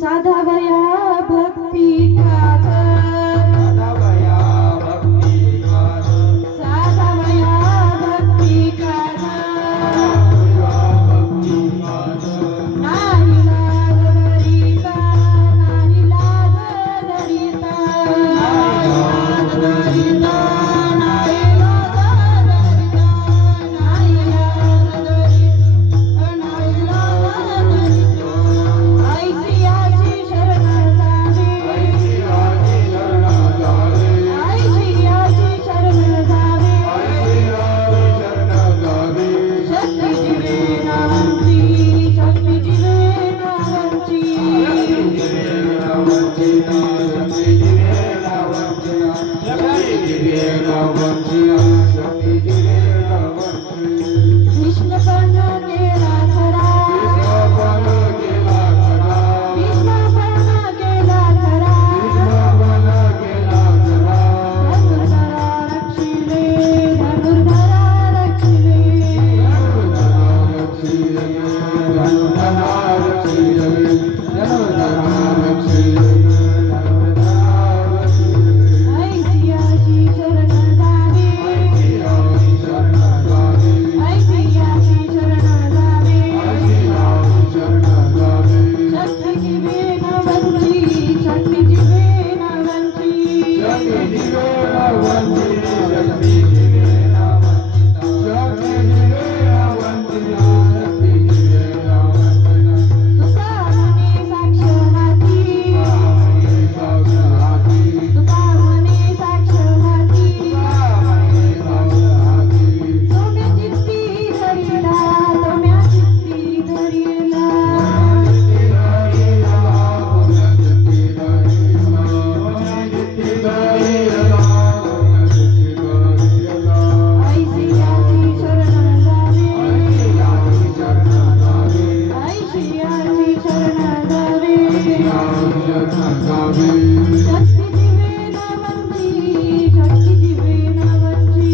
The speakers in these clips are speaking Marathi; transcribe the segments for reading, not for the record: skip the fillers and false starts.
साधावया भक्ती काज साधावया भक्ती काज साधावया भक्ती काज भक्ती काज नाही लाज दरिता नाही लाज दरिता नाही लाज दरिता नाही लाज दरिता नाही लाज दरिता नाही लाज दरिता ऐसियाची शरण जावे ऐसियाची शरण जावे ऐसियाची शरण जावे ऐसियाची शरण जावे शक्ती जिवे नावांची शक्ती जिवे नावांची भीष्मपण केला खरा भीष्मपण केला खरा धनुर्धरा रक्षिले धनुर्धरा रक्षिले ऐसियाची शरण जावे ऐसियाची शरण जावे शक्ती जिवे नावांची शक्ती जिवे नावांची तुका म्हणे साक्ष हाती तुका म्हणे साक्ष हाती तुम्ही चित्ती धरिला तुम्ही चित्ती धरिला ऐसियाची शरण जावे ऐसियाची शरण जावे शक्ती जिवे नावांची शक्ती जिवे नावांची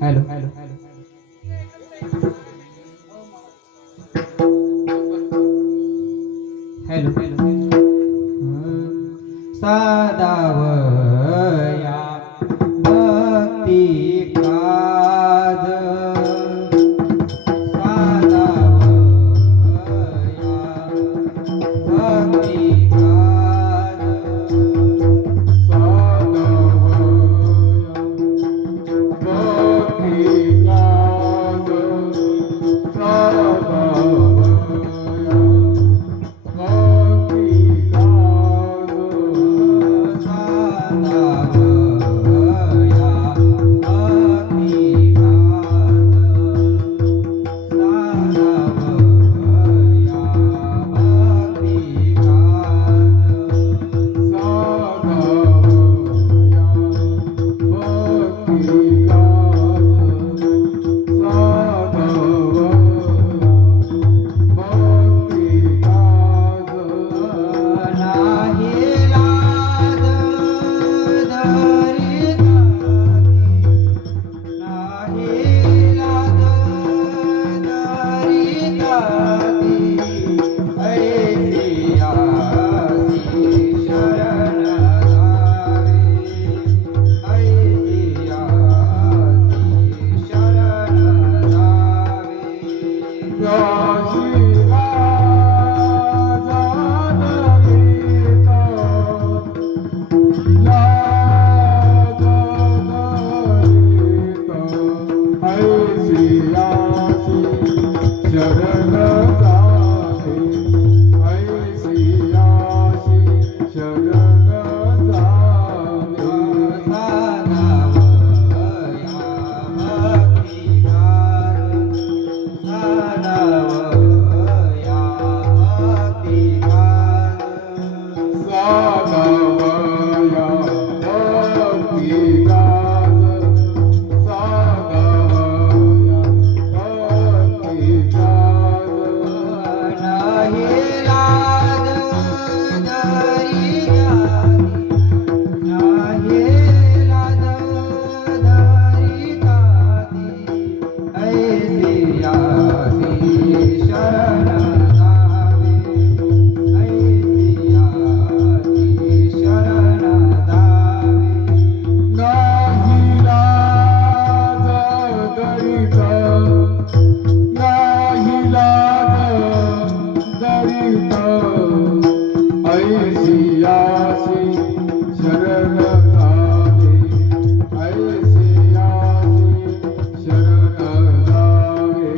हॅलो हॅलो साधावया भक्ती काज साधावया भक्ती काज साधावया भक्ती नाही लाज दरी जाती, नाही लाज दरी जाती, ऐसी आसी शरण जावे, ऐसी आसी शरण जावे. नाही लाज दरीता, नाही लाज दरीता, ऐसी आसी शरण जावे, ऐसी आसी शरण जावे.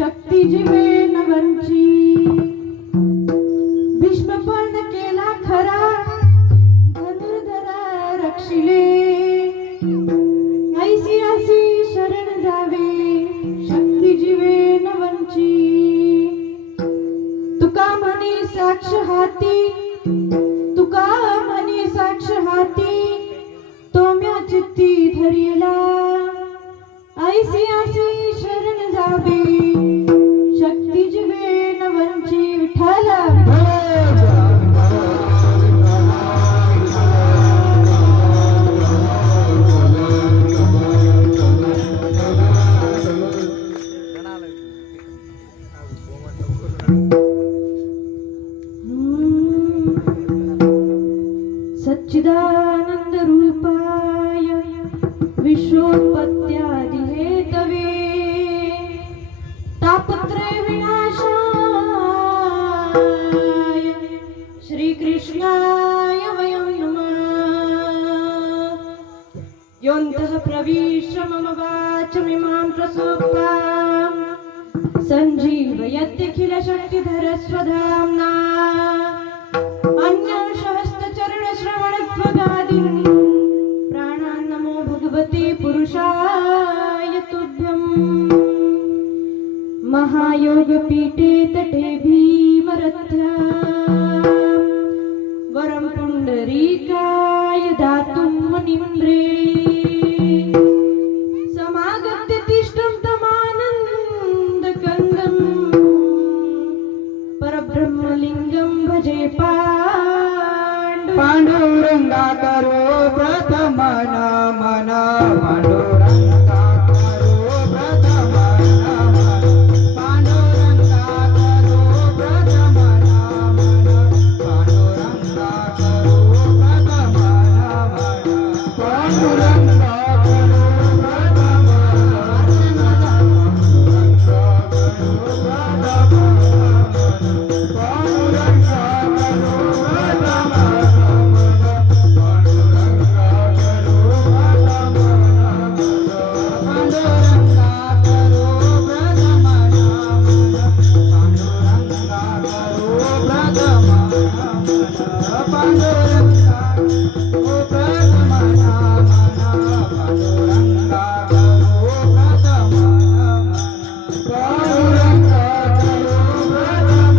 शक्ती जिवे नवंची भीष्म पण केला खरा धनुर्धरा रक्षिले ऐसी अशी शरण जावे शक्ती जिवे नवंची तुका म्हणे साक्ष हाती तुका म्हणे साक्ष हाती तो म्या चित्ती धरिला ऐसी अशी शरण जावे शक्ती जिवे नवंची विठ्ठला सच्चिदानंद रूपाय विश्वोत्पत्त्यादि हेतवे तापत्रय विनाशाय श्री कृष्णाय वयं नमः योऽन्तः प्रविश्य मम वाचमिमां प्रसुप्तां सञ्जीवयत्यखिल शक्तिधर स्वधाम्ना अन्यशहस्त्रचरणश्रवणत्वगादीन् प्राणान् नमो भगवते पुरुषाय तुभ्यम् महायोगपीठे तटे भीमरथ्या वरं पुण्डरीकाय दातुं मुनिम्रे समागत्य तिष्ठं तमानन्दकन्दम् परब्रह्मलिङ्गं भजे पांडुरंगा करो प्रथम नमन पांडुरंगा करो प्रथम नमन पांडुरंगा करो प्रथम नमन पांडुरंगा करो प्रथम नमन पांडुरंगा करो प्रथम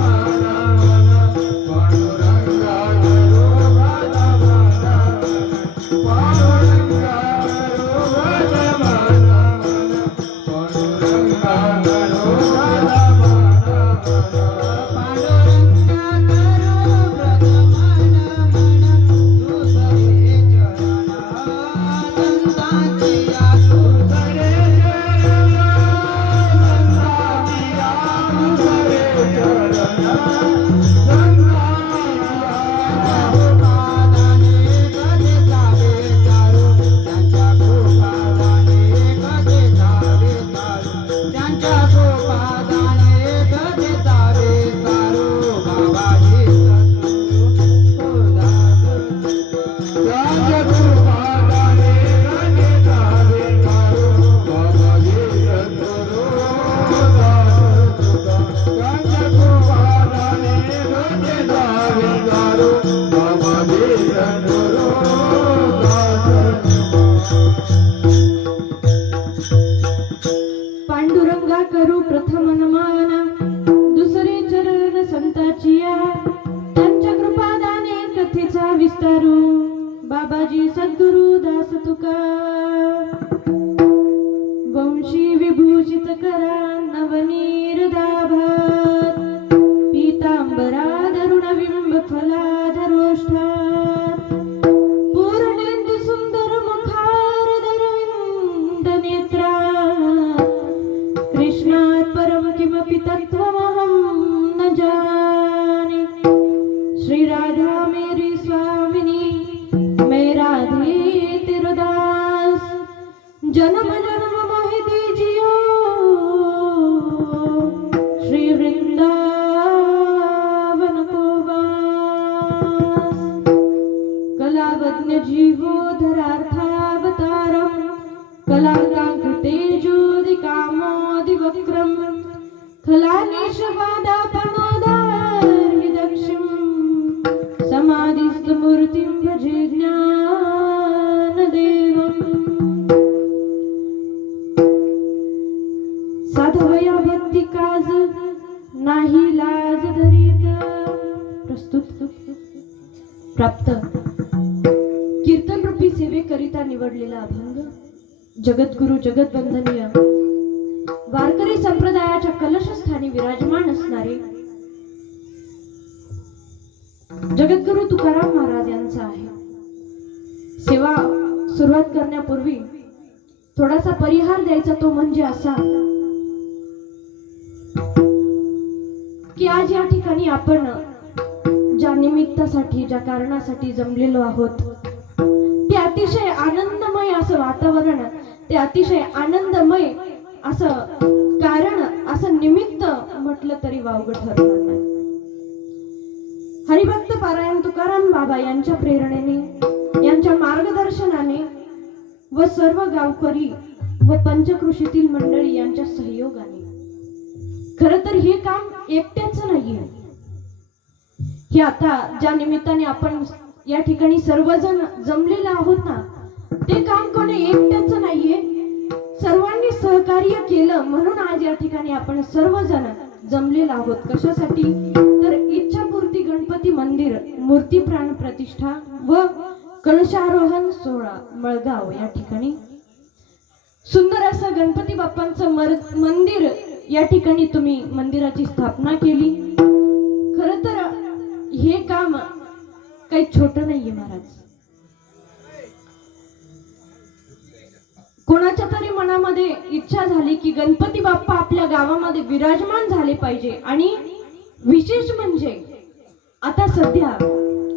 पांडुरंगा करू प्रथम नमन दुसरे चरण संताचिया त्यांच्या कृपादाने कथेचा विस्तारू बाबाजी सद्गुरु दास तुका वंशी विभूषित करा नवनीर दाभात पीतांबरा धरुण बिंब फलाधरोष्ठात पूर्णेंदु सुंदर मुखारदरविंद नेत्रा कृष्णात् परं किमपि तत्त्वमहं न जाने श्री राधा मेरी स्वामिनी मैं राधे तेरो दास जन्म जन्म मोहि दीजियो श्री वृंदावन को वास कलावज्ञ जीवो धरार्थावतारम कलाकांत तेजोदिकामोदिवक्रम खलानिशपादापमोदार्हि दक्षिं समाधिस्थमूर्तिं भजे ज्ञानदेवम् साधवया भक्ती काज नाही लाज धरीत प्रस्तुत प्राप्त कीर्तन रूपी सेवेकरिता निवडलेला अभंग जगद्गुरु जगतवंदनीय वारकरी संप्रदायाच्या कलशस्थानी विराजमान असणारे जगद्गुरु तुकाराम महाराज यांचा आहे. सेवा सुरुवात करण्यापूर्वी थोडासा परिहार द्यायचा, तो म्हणजे असा की आज या ठिकाणी आपण ज्या निमित्तासाठी ज्या कारणासाठी जमलेलो आहोत ते अतिशय आनंदमय असं वातावरण, ते अतिशय आनंदमय असं कारण, असं निमित्त म्हटलं तरी वावगं ठरणार नाही. हरिभक्त पारायण तुकाराम बाबा यांच्या प्रेरणेने, यांच्या मार्गदर्शनाने व सर्व गावकरी व पंचकृषीतील मंडळी यांच्या सहयोगाने, खर तर हे काम एकट्याच नाहीये. हे आता ज्या निमित्ताने आपण या ठिकाणी सर्वजण जमलेले आहोत ना, ते काम कोणी एकट्याच नाहीये, सर्वांनी सहकार्य केलं म्हणून आज या ठिकाणी आपण सर्वजण जमलेलो आहोत. कशासाठी तर इच्छापूर्ती गणपती मंदिर मूर्ती प्राण प्रतिष्ठा व कलशारोहण सोहळा मळगाव या ठिकाणी सुंदर असं गणपती बाप्पांचं मंदिर या ठिकाणी तुम्ही मंदिराची स्थापना केली. खर तर हे काम काही छोटं नाहीये महाराज. कोणाच्या तरी मनामध्ये इच्छा झाली की गणपती बाप्पा आपल्या गावामध्ये विराजमान झाले पाहिजे. आणि विशेष म्हणजे आता सध्या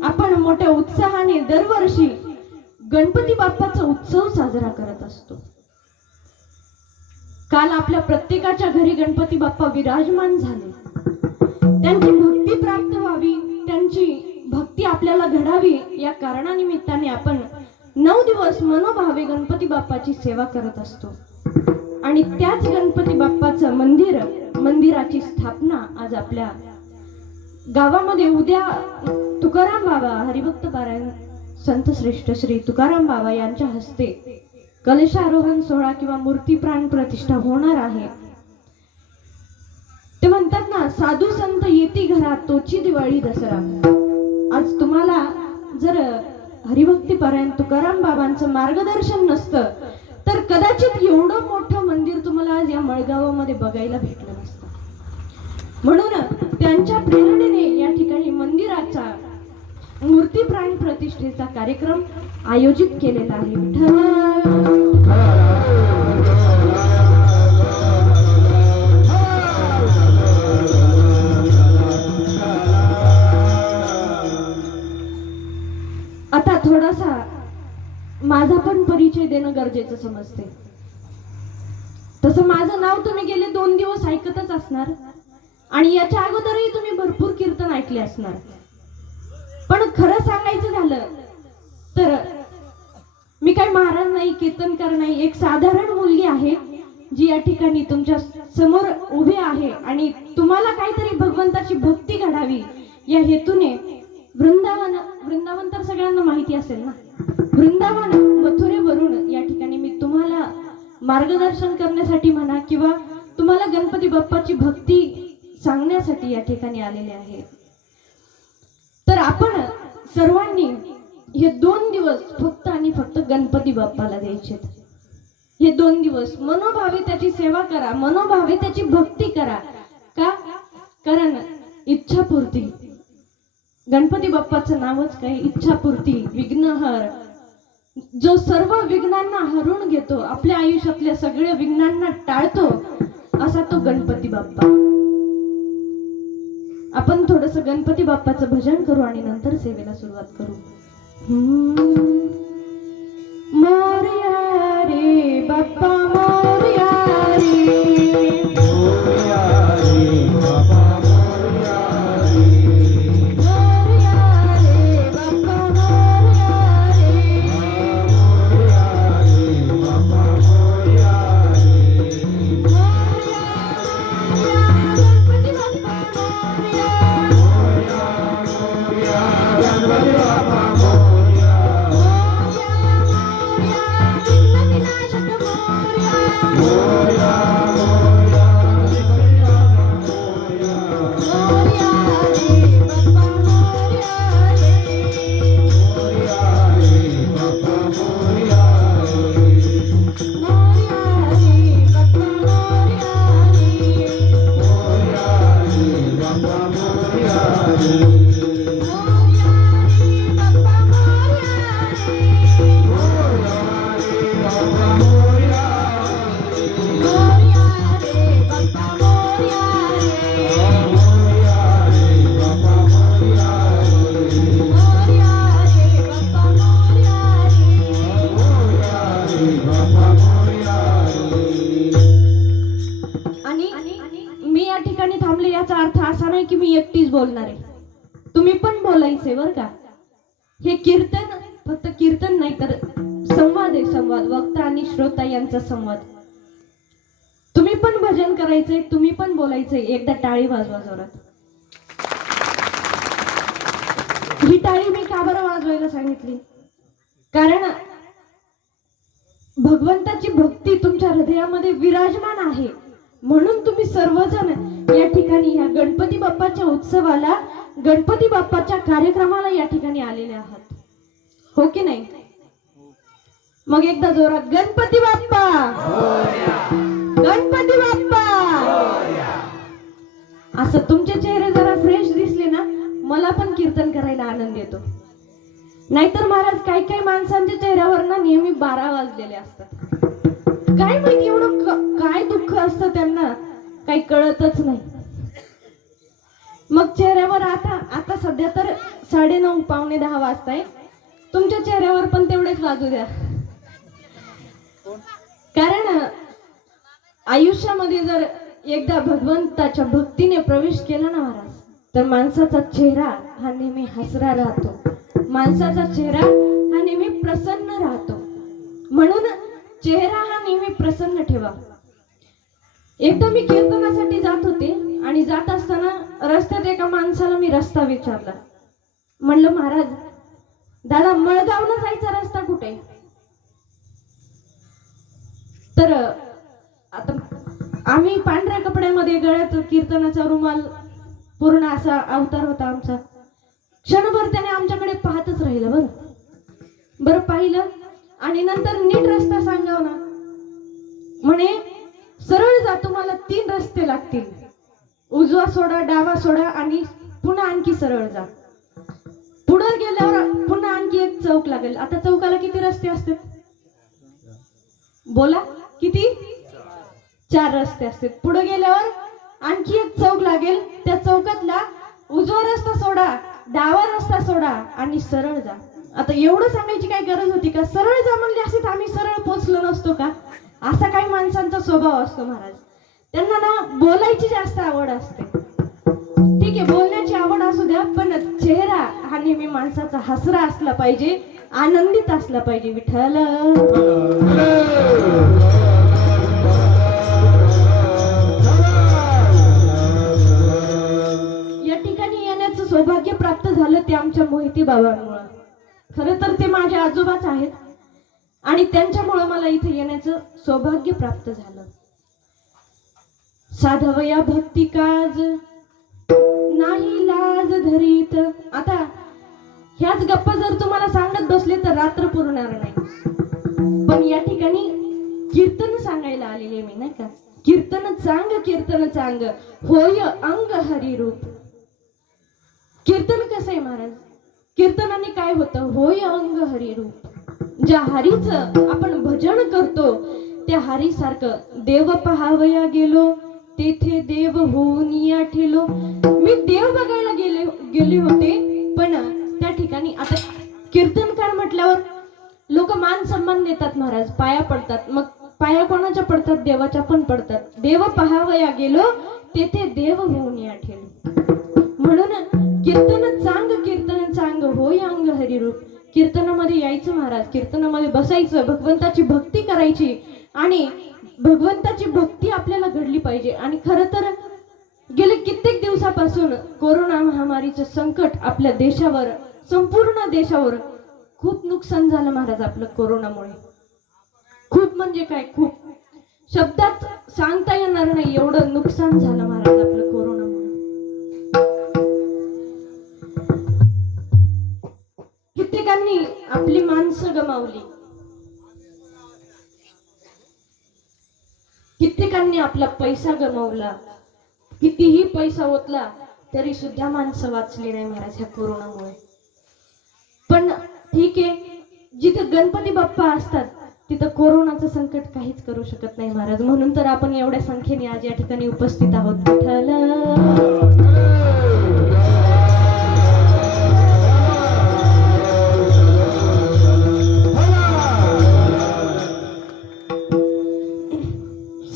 आपण मोठ्या उत्साहाने दरवर्षी गणपती बाप्पाचा उत्सव साजरा करत असतो. काल आपल्या प्रत्येकाच्या घरी गणपती बाप्पा विराजमान झाले. त्यांची भक्ती प्राप्त व्हावी, त्यांची भक्ती आपल्याला घडावी या कारणानिमित्ताने आपण 9 दिवस मनोभावे गणपती बाप्पाची सेवा करत असतो. आणि त्याच गणपती बाप्पाचं मंदिराची स्थापना आज आपल्या गावामध्ये उद्या तुकाराम बाबा हरिभक्त पारायण संत श्रेष्ठ श्री तुकाराम बाबा यांच्या हस्ते कलशारोहण सोहळा किंवा मूर्ती प्राण प्रतिष्ठा होणार आहे. ते म्हणतात ना, साधू संत येती घरात तोची दिवाळी दसरा. आज तुम्हाला जर हरिभक्ती पारायण तुकाराम बाबांचं मार्गदर्शन नसतं तर कदाचित एवढं मोठं मंदिर तुम्हाला आज या मळगावामध्ये बघायला भेटलं नसतं. म्हणून त्यांच्या प्रेरणेने या ठिकाणी मंदिराचा मूर्ती प्राण प्रतिष्ठेचा कार्यक्रम आयोजित केलेला आहे. आता थोडासा माझा पण परिचय देणं गरजेचं समजते. तसं माझं नाव तुम्ही गेले 2 दिवस ऐकतच असणार आणि याच्या अगोदरही तुम्ही भरपूर कीर्तन ऐकले असणार. पण खरं सांगायचं झालं तर मी काही महाराज नाही, कीर्तनकार नाही, एक साधारण मुलगी आहे जी या ठिकाणी तुमच्या समोर उभी आहे. आणि तुम्हाला काहीतरी भगवंताची भक्ती घडावी या हेतूने वृंदावन तर सगळ्यांना माहिती असेल ना, वृंदावन मथुरेवरून या ठिकाणी मी तुम्हाला मार्गदर्शन करण्यासाठी म्हणा किंवा तुम्हाला गणपती बाप्पाची भक्ती सांगण्यासाठी या ठिकाणी आलेले आहे. तर आपण सर्वांनी हे 2 दिवस फक्त आणि फक्त गणपती बाप्पाला द्यायचे. हे 2 दिवस मनोभावे त्याची सेवा करा, मनोभावे त्याची भक्ती करा. का? कारण इच्छापूर्ती, गणपती बाप्पाचं नावच काय, इच्छापूर्ती, विघ्नहर, जो सर्व विघ्नांना हरून घेतो, आपल्या आयुष्यातल्या सगळ्या विघ्नांना टाळतो, असा तो गणपती बाप्पा. आपण थोडस गणपती बाप्पाचं भजन करू आणि नंतर सेवेला सुरुवात करू. मोरया रे बाप्पा मोरया रे, मोरया रे बाबा मोरया रे, मोरया रे बाप्पा मोरया रे, मोरया रे बाबा मोरया रे, मोरया याचा अर्थ असा नाही की मी एकटीच बोलणार आहे, तुम्ही पण बोलायचे बरं का. हे कीर्तन फक्त कीर्तन नाही तर संवाद आहे, संवाद, वक्ता आणि श्रोता यांचा संवाद. तुम्ही पण भजन करायचंय, तुम्ही पण बोलायचंय. एकदा टाळी वाजवा जोरात. ही टाळी मी का बरं वाजवायला सांगितली, कारण भगवंताची भक्ती तुमच्या हृदयामध्ये विराजमान आहे, म्हणून तुम्ही सर्वजण या ठिकाणी या गणपती बाप्पाच्या उत्सवाला, गणपती बाप्पाच्या कार्यक्रमाला या ठिकाणी आलेले आहात, हो की नाही? मग एकदा जोरात गणपती बाप्पा, गणपती बाप्पा. असं तुमचे चेहरे जरा फ्रेश दिसले ना, मला पण कीर्तन करायला आनंद येतो. नाहीतर महाराज काही काही माणसांच्या चेहऱ्यावर ना नेहमी 12 वाजलेले असतात. काय माहिती एवढं काय दुःख असतं त्यांना, काही कळतच नाही. मग चेहऱ्यावर आता सध्या तर 9:30 पावणे 10 वाजताय, तुमच्या चेहऱ्यावर पण तेवढेच वाजू द्या. कारण आयुष्यामध्ये जर एकदा भगवंताच्या भक्तीने प्रवेश केला ना महाराज, तर माणसाचा चेहरा हा नेहमी हसरा राहतो, माणसाचा चेहरा हा नेहमी प्रसन्न राहतो. म्हणून चेहरा हा नेहमी प्रसन्न ठेवा. एकदा मी कीर्तनासाठी जात होते आणि जात असताना रस्त्यात एका माणसाला मी रस्ता विचारला. म्हणलं, महाराज दादा, मळगावला जायचा रस्ता कुठे? तर आता आम्ही पांढऱ्या कपड्यामध्ये, गळ्यात कीर्तनाचा रुमाल, पूर्ण असा अवतार होता आमचा. क्षणभर त्याने आमच्याकडे पाहतच राहिलं. बरं पाहिलं आणि नंतर नीट रस्ता सांगाव ना, म्हणे सरळ जा, तुम्हाला 3 रस्ते लागतील, उजवा सोडा, डावा सोडा आणि पुन्हा आणखी सरळ जा. पुढे गेल्यावर पुन्हा आणखी एक चौक लागेल. आता चौकाला किती रस्ते असतात? बोला किती? 4 रस्ते असतात. पुढे गेल्यावर आणखी एक चौक लागेल, त्या चौकातला उजवा रस्ता सोडा, डावा रस्ता सोडा आणि सरळ जा. आता एवढं सांगायची काय गरज होती का? सरळ जा म्हणले असते तर आम्ही सरळ पोचलो नसतो का? असा काही माणसांचा स्वभाव असतो महाराज. त्यांना ना बोलायची जास्त आवड असते. ठीक आहे, बोलण्याची आवड असू द्या, पण चेहरा हा नेहमी माणसाचा हसरा असला पाहिजे, आनंदित असला पाहिजे. विठ्ठल या ठिकाणी येण्याचं सौभाग्य प्राप्त झालं ते आमच्या मोहिती बाबांमुळे. खरं तर ते माझे आजोबाच आहेत आणि त्यांच्यामुळे मला इथे येण्याचं सौभाग्य प्राप्त झालं. साधवया भक्ती काज नाही लाज धरीत. आता ह्याच गप्पा जर तुम्हाला सांगत बसले तर रात्र पुरणार नाही, पण या ठिकाणी कीर्तन सांगायला आलेले मी, नाही का? कीर्तन चांग होय अंग हरिरूप. कीर्तन कसं आहे महाराज? कीर्तनाने काय होतं? होय अंग हरिरूप. ज्या हरीचं आपण भजन करतो त्या हरीसारखं देव पहावया गेलो तेथे देव होऊन या ठेलो. मी देव बघायला गेले होते, पण त्या ठिकाणी आता कीर्तनकार म्हटल्यावर लोक मान सन्मान देतात महाराज, पाया पडतात. मग पाया कोणाच्या पडतात? देवाच्या पण पडतात. देव पहावया गेलो तेथे देव होऊन या ठेलो. म्हणून कीर्तन चांग होय अंग हरिरूप. कीर्तनामध्ये यायचं महाराज, कीर्तनामध्ये बसायचं, भगवंताची भक्ती करायची आणि भगवंताची भक्ती आपल्याला घडली पाहिजे. आणि खरं तर गेले कित्येक दिवसापासून कोरोना महामारीचं संकट आपल्या देशावर, संपूर्ण देशावर खूप नुकसान झालं महाराज आपलं कोरोनामुळे. खूप म्हणजे काय, खूप शब्दात सांगता येणार नाही एवढं नुकसान झालं महाराज आपलं कोरोनामुळे. कित्येकांनी आपली माणसं गमावली, कित्येकांनी आपला पैसा गमावला, कितीही पैसा ओतला तरी सुद्धा माणसं वाचली नाही महाराज ह्या कोरोनामुळे. पण ठीक आहे, जिथं गणपती बाप्पा असतात तिथं कोरोनाचं संकट काहीच करू शकत नाही महाराज. म्हणून तर आपण एवढ्या संख्येने आज या ठिकाणी उपस्थित आहोत.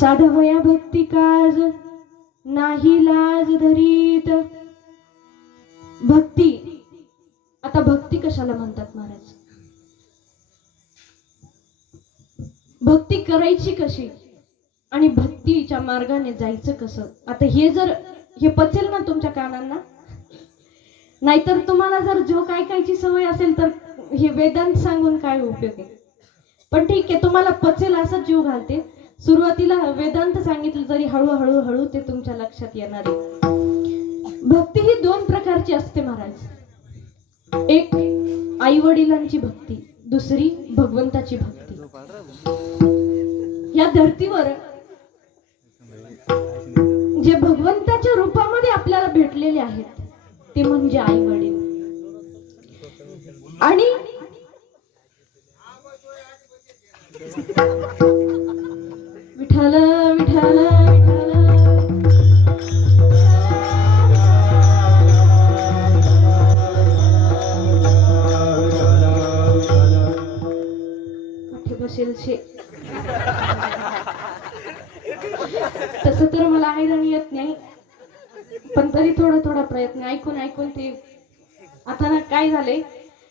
साधवया भक्ती काज नाही लाज धरीत. भक्ती, आता भक्ती कशाला म्हणतात महाराज? भक्ती करायची कशी आणि भक्तीच्या मार्गाने जायचं कसं? आता हे पचेल ना तुमच्या कानांना? नाहीतर तुम्हाला जर जोक ऐकायची सवय असेल तर हे वेदांत सांगून काय उपयोग आहे? पण ठीक आहे, तुम्हाला पचेल असं जीव घालते. सुरुवातीला वेदांत सांगितलं तरी हळूहळू हळू ते तुमच्या लक्षात येणार आहे. भक्ती ही दोन प्रकारची असते महाराज. एक आई वडिलांची भक्ती, दुसरी भगवंताची भक्ती. या धर्तीवर जे भगवंताच्या रूपामध्ये आपल्याला भेटलेले आहेत ते म्हणजे आई वडील. आणि विठ्ठल विठ्ठल विठ्ठल कुठे बसेल शे. तसं तर मला ऐकून येत नाही, पण तरी थोडा प्रयत्न ऐकून ते. आता ना काय झाले,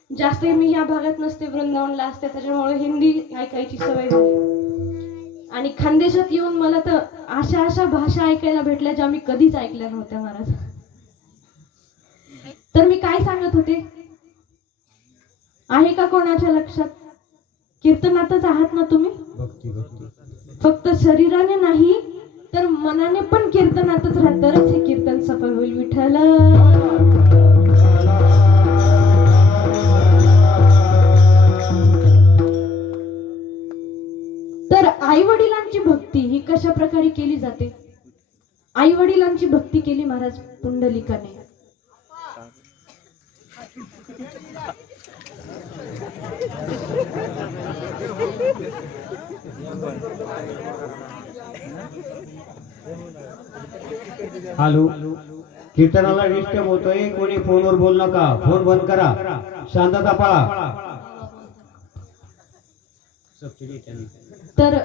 जास्त मी या भागात नसते, वृंदावनला असते, त्याच्यामुळे हिंदी ऐकायची सवय झाली. आणि खानदेशात येऊन मला तर अशा भाषा ऐकायला भेटल्या ज्या मी कधीच ऐकल्या नव्हत्या महाराज. तर मी काय सांगत होते, आहे का कोणाच्या लक्षात? कीर्तनातच आहात ना तुम्ही? फक्त शरीराने नाही तर मनाने पण कीर्तनातच राहा, तरच हे कीर्तन सफल होईल. विठ्ठल. तर आई वडिलांची भक्ती ही कशा प्रकारे केली जाते? आई वडिलांची भक्ती केली महाराज पुंडलिकाने. हॅलो, कीर्तनाला डिस्टर्ब होतोय, कोणी फोनवर बोल नका. फोन बंद करा, शांतता पाळा. तर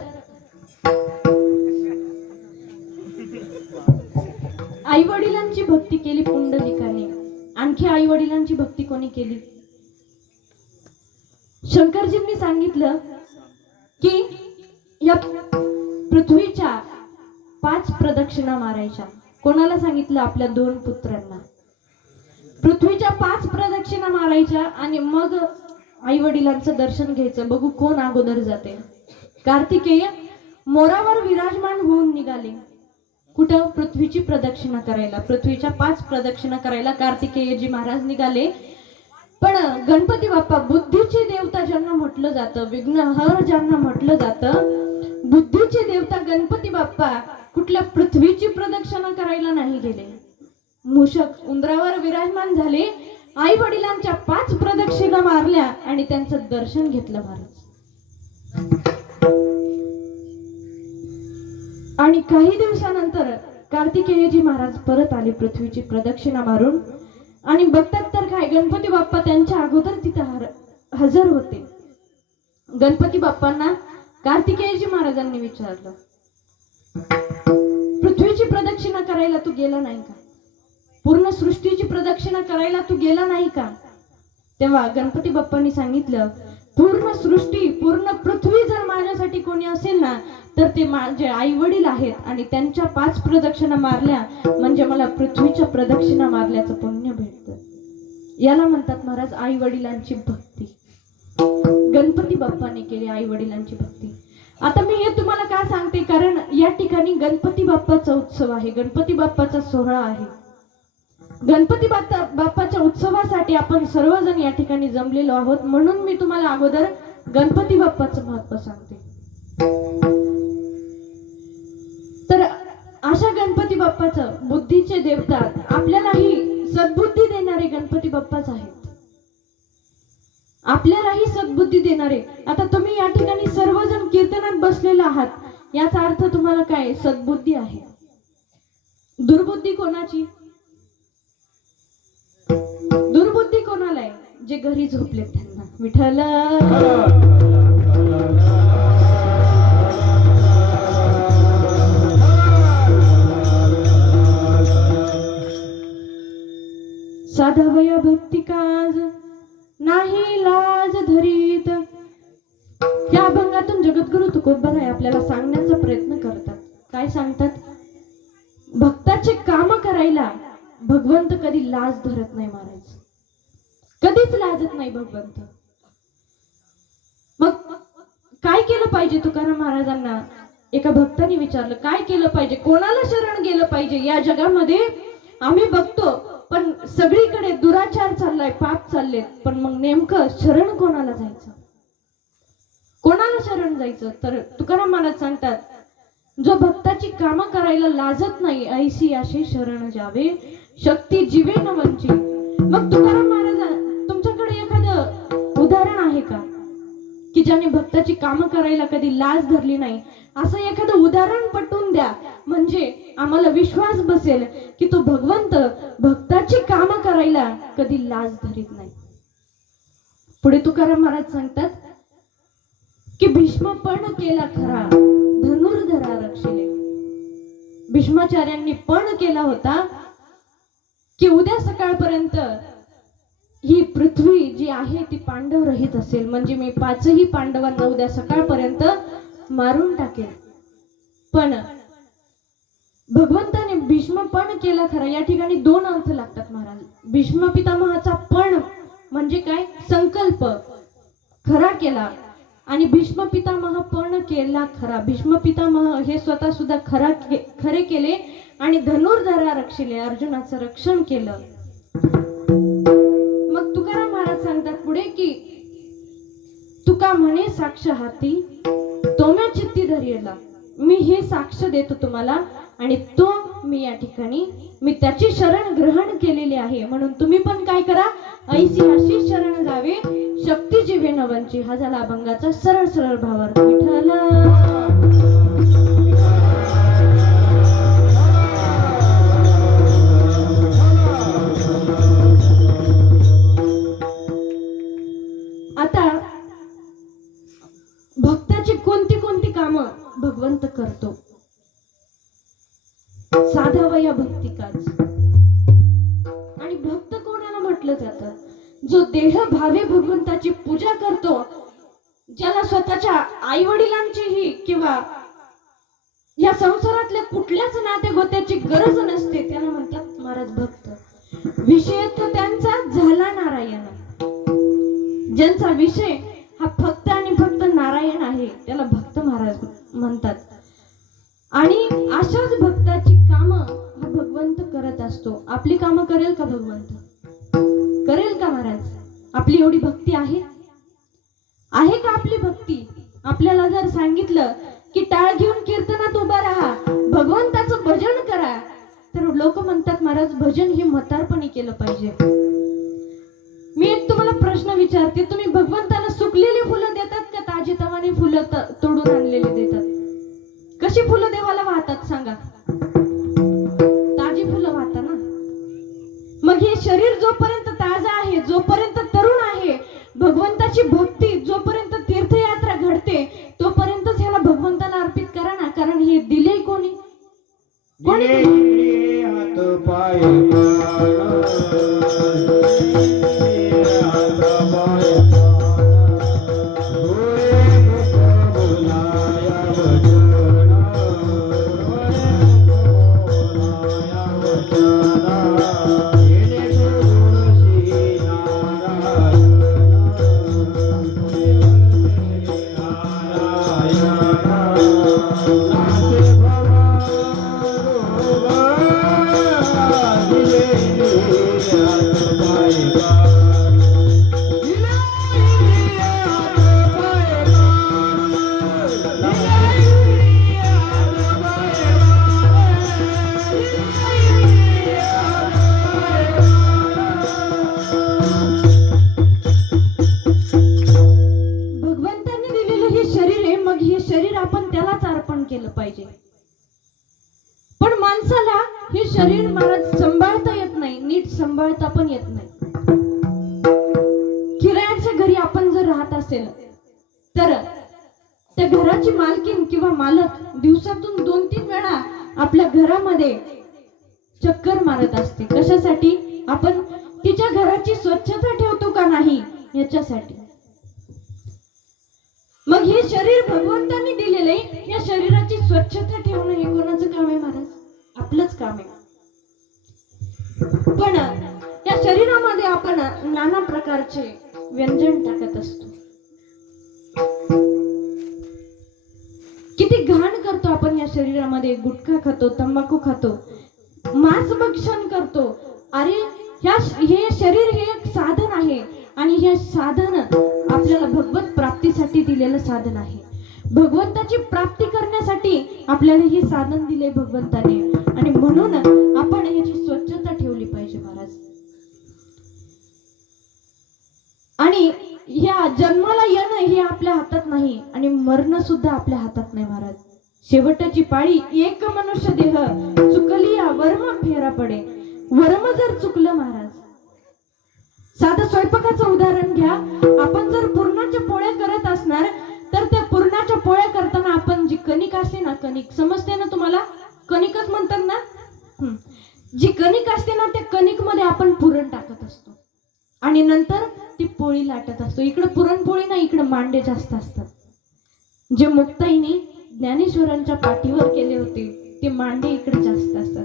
आई वडिलांची भक्ती केली पुंडलिकाने. आणखी आई वडिलांची भक्ती कोणी केली? शंकरजींनी सांगितलं की या पृथ्वीच्या 5 प्रदक्षिणा मारायच्या. कोणाला सांगितलं? आपल्या 2 पुत्रांना. पृथ्वीच्या 5 प्रदक्षिणा मारायच्या आणि मग आई वडिलांचं दर्शन घ्यायचं. बघू कोण अगोदर जाते. कार्तिकेय मोरावर विराजमान होऊन निघाले. कुठं? पृथ्वीची प्रदक्षिणा करायला. पृथ्वीच्या 5 प्रदक्षिणा करायला कार्तिकेयजी महाराज निघाले. पण गणपती बाप्पा, बुद्धीची देवता ज्यांना म्हटलं जातं, विघ्नहर ज्यांना म्हटलं जातं, बुद्धीचे देवता गणपती बाप्पा कुठल्या पृथ्वीची प्रदक्षिणा करायला नाही गेले. मूषक उंदरावर विराजमान झाले. आई वडिलांच्या 5 प्रदक्षिणा मारल्या आणि त्यांचं दर्शन घेतलं महाराज. आणि काही दिवसानंतर कार्तिकेयजी महाराज परत आले पृथ्वीची प्रदक्षिणा मारून. आणि बघतात तर काय, गणपती बाप्पा त्यांच्या अगोदर तिथं हजर होते. गणपती बाप्पांना कार्तिकेयजी महाराजांनी विचारलं, पृथ्वीची प्रदक्षिणा करायला तू गेला नाही का? पूर्ण सृष्टीची प्रदक्षिणा करायला तू गेला नाही का? तेव्हा गणपती बाप्पांनी सांगितलं, पूर्ण सृष्टी, पूर्ण पृथ्वी जर माझ्यासाठी कोणी असेल ना तर ते माझे आई वडील आहेत. आणि त्यांच्या 5 प्रदक्षिणा मारल्या म्हणजे मला पृथ्वीच्या प्रदक्षिणा मारल्याचं पुण्य भेटतं. याला म्हणतात महाराज आई वडिलांची भक्ती. गणपती बाप्पाने केली आई वडिलांची भक्ती. आता मी हे तुम्हाला का सांगते, कारण या ठिकाणी गणपती बाप्पाचा उत्सव आहे, गणपती बाप्पाचा सोहळा आहे. गणपती बाप्पाच्या उत्सवासाठी आपण सर्वजण या ठिकाणी जमलेलो आहोत. म्हणून मी तुम्हाला अगोदर गणपती बाप्पाचं महत्व सांगते. तर अशा गणपती बाप्पाचं, बुद्धीचे देवता, आपल्यालाही सद्बुद्धी देणारे गणपती बाप्पाच आहेत. आपल्यालाही सद्बुद्धी देणारे. आता तुम्ही या ठिकाणी सर्वजण कीर्तनात बसलेला आहात, याचा अर्थ तुम्हाला काय? सद्बुद्धी आहे. दुर्बुद्धी कोणाची? दुर्बुद्धी कोणाला आहे? जे घरी झोपले त्यांना. विठ्ठल. साधवया भक्ती काज नाही लाज धरीत. या अभंगातून जगद्गुरु तुकोबराय आपल्याला सांगण्याचा प्रयत्न करतात. काय सांगतात? भक्ताचे काम करायला भगवंत कधी लाज धरत नाही महाराज, कधीच लाजत नाही भगवंत. मग काय केलं पाहिजे? तुकाराम महाराजांना एका भक्ताने विचारलं, काय केलं पाहिजे, कोणाला शरण गेलं पाहिजे? या जगामध्ये आम्ही बघतो पण सगळीकडे दुराचार चाललाय, पाप चाललेत, पण मग नेमकं शरण कोणाला जायचं, कोणाला शरण जायचं? तर तुकाराम महाराज सांगतात, जो भक्ताची कामं करायला लाजत नाही, ऐसी अशी शरण जावे शक्ती जीवे नवंची. मग तुकाराम महाराज, तुमच्याकडे एखादं उदाहरण आहे का की ज्याने भक्ताची कामं करायला कधी लाज धरली नाही? असं एखादं उदाहरण पटवून द्या, म्हणजे आम्हाला विश्वास बसेल की तो भगवंत भक्ताची कामं करायला कधी लाज धरीत नाही. पुढे तुकाराम महाराज सांगतात की भीष्म पण केला खरा धनुर्धरा रक्षिले. भीष्माचार्यांनी पण केला होता की उद्या सकाळपर्यंत ही पृथ्वी जी आहे ती पांडव रहित असेल, म्हणजे मी 5ही पांडवांना उद्या सकाळपर्यंत मारून टाकेल. पण भगवंताने भीष्म पण केला खरा, या ठिकाणी 2 अर्थ लागतात महाराज. भीष्म पितामहाचा पण म्हणजे काय? संकल्प खरा केला, आणि भीष्म पितामह पण केला खरा. भीष्म पितामह हे स्वतः सुद्धा खरे केले आणि धनुर्धरा रक्षिले, अर्जुनाचं रक्षण केलं. मग तुकाराम महाराज सांगतात पुढे की तुका म्हणे साक्ष हाती तोम्या चित्ती धरियला. मी हे साक्ष देतो तुम्हाला आणि तो मी या ठिकाणी मी त्याची शरण ग्रहण केलेली आहे, म्हणून तुम्ही पण काय करा, ऐसी अशी शरण जावे शक्ती जीवे नवंची. हा झाला अभंगाचा सरळ सरळ भावार्थ. विठ्ठला आता भक्ताची कोणती कोणती कामं भगवंत करतो? साधावया भक्ती काज. आणि भक्त कोणाला म्हटलं जातं? जो देह भावे भगवंताची पूजा करतो, ज्याला स्वतःच्या आई वडिलांचीही किंवा या संसारातल्या कुठल्याच नातेगोत्याची गरज नसते, त्याला म्हणतात महाराज भक्त. विषय तो त्यांचा झाला नारायण. ज्यांचा विषय हा फक्त आणि फक्त नारायण आहे त्याला भक्त महाराज म्हणतात. आणि अशाच भक्ताची कामं हा भगवंत करत असतो. आपली कामं करेल का भगवंत? करेल का महाराज? आपली एवढी भक्ती आहे? आहे का आपली भक्ती? आपल्याला जर सांगितलं की टाळ घेऊन कीर्तनात उभा राहा, भगवंताचं भजन करा, तर लोक म्हणतात महाराज भजन हे म्हातारपणी केलं पाहिजे. मी एक तुम्हाला प्रश्न विचारते, तुम्ही भगवंताला सुकलेली फुलं देतात का ताजी तवाने फुलं तोडून आणलेली देतात? कशी फुलं देवाला वाहतात सांगा? ताजी फुलं वाहता ना. मग हे शरीर जोपर्यंत ताजं आहे, जोपर्यंत तरुण आहे, भगवंताची भक्ती जोपर्यंत तीर्थयात्रा घडते, तोपर्यंतच ह्याला भगवंताला अर्पित करा ना. कारण हे दिले कोणी? कोणी? हात पाय केलं पाहिजे. पण माणसाला हे शरीर महाराज सांभाळता येत नाही, नीट सांभाळता पण येत नाही. किरायाच्या घरी आपण जर राहत असेल तर त्या घराची मालकीन किंवा मालक दिवसातून 2-3 वेळा आपल्या घरामध्ये चक्कर मारत असते. कशासाठी? आपण तिच्या घराची स्वच्छता ठेवतो का नाही याच्यासाठी. मग हे शरीर भगवंतांनी दिलेले, या शरीराची स्वच्छता ठेवणं हे कोणाचं काम आहे महाराज? आपलंच काम आहे. पण या शरीरामध्ये आपण नाना प्रकारचे व्यंजन टाकत असतो. किती घाण करतो आपण या शरीरामध्ये. गुटखा खातो, तंबाखू खातो, मांस भक्षण करतो. अरे हे शरीर हे एक साधन आहे आणि हे साधन आपल्याला भगवत प्राप्तीसाठी दिलेलं साधन आहे. भगवंताची प्राप्ती करण्यासाठी आपल्याला हे साधन दिले भगवंताने आणि म्हणून आपण याची स्वच्छता ठेवली पाहिजे महाराज. आणि ह्या जन्माला येणं हे आपल्या हातात नाही आणि मरण सुद्धा आपल्या हातात नाही महाराज. शेवटची पाळी एक मनुष्य देह चुकली वर्म फेरा पडे. वर्म जर चुकलं महाराज, साधं स्वयंपाकाचं उदाहरण घ्या. आपण जर पुरणाच्या पोळ्या करत असणार तर त्या पुरणाच्या पोळ्या करताना आपण जी कणिक असते ना, कणिक समजते ना तुम्हाला? कणिकच म्हणतात ना. जी कणिक असते ना त्या कणिक मध्ये आपण पुरण टाकत असतो आणि नंतर ती पोळी लाटत असतो. इकडे पुरणपोळी ना, इकडे मांडे जास्त असतात. जे मुक्ताईनी ज्ञानेश्वरांच्या पाठीवर केले होते ते मांडे इकडे जास्त असतात.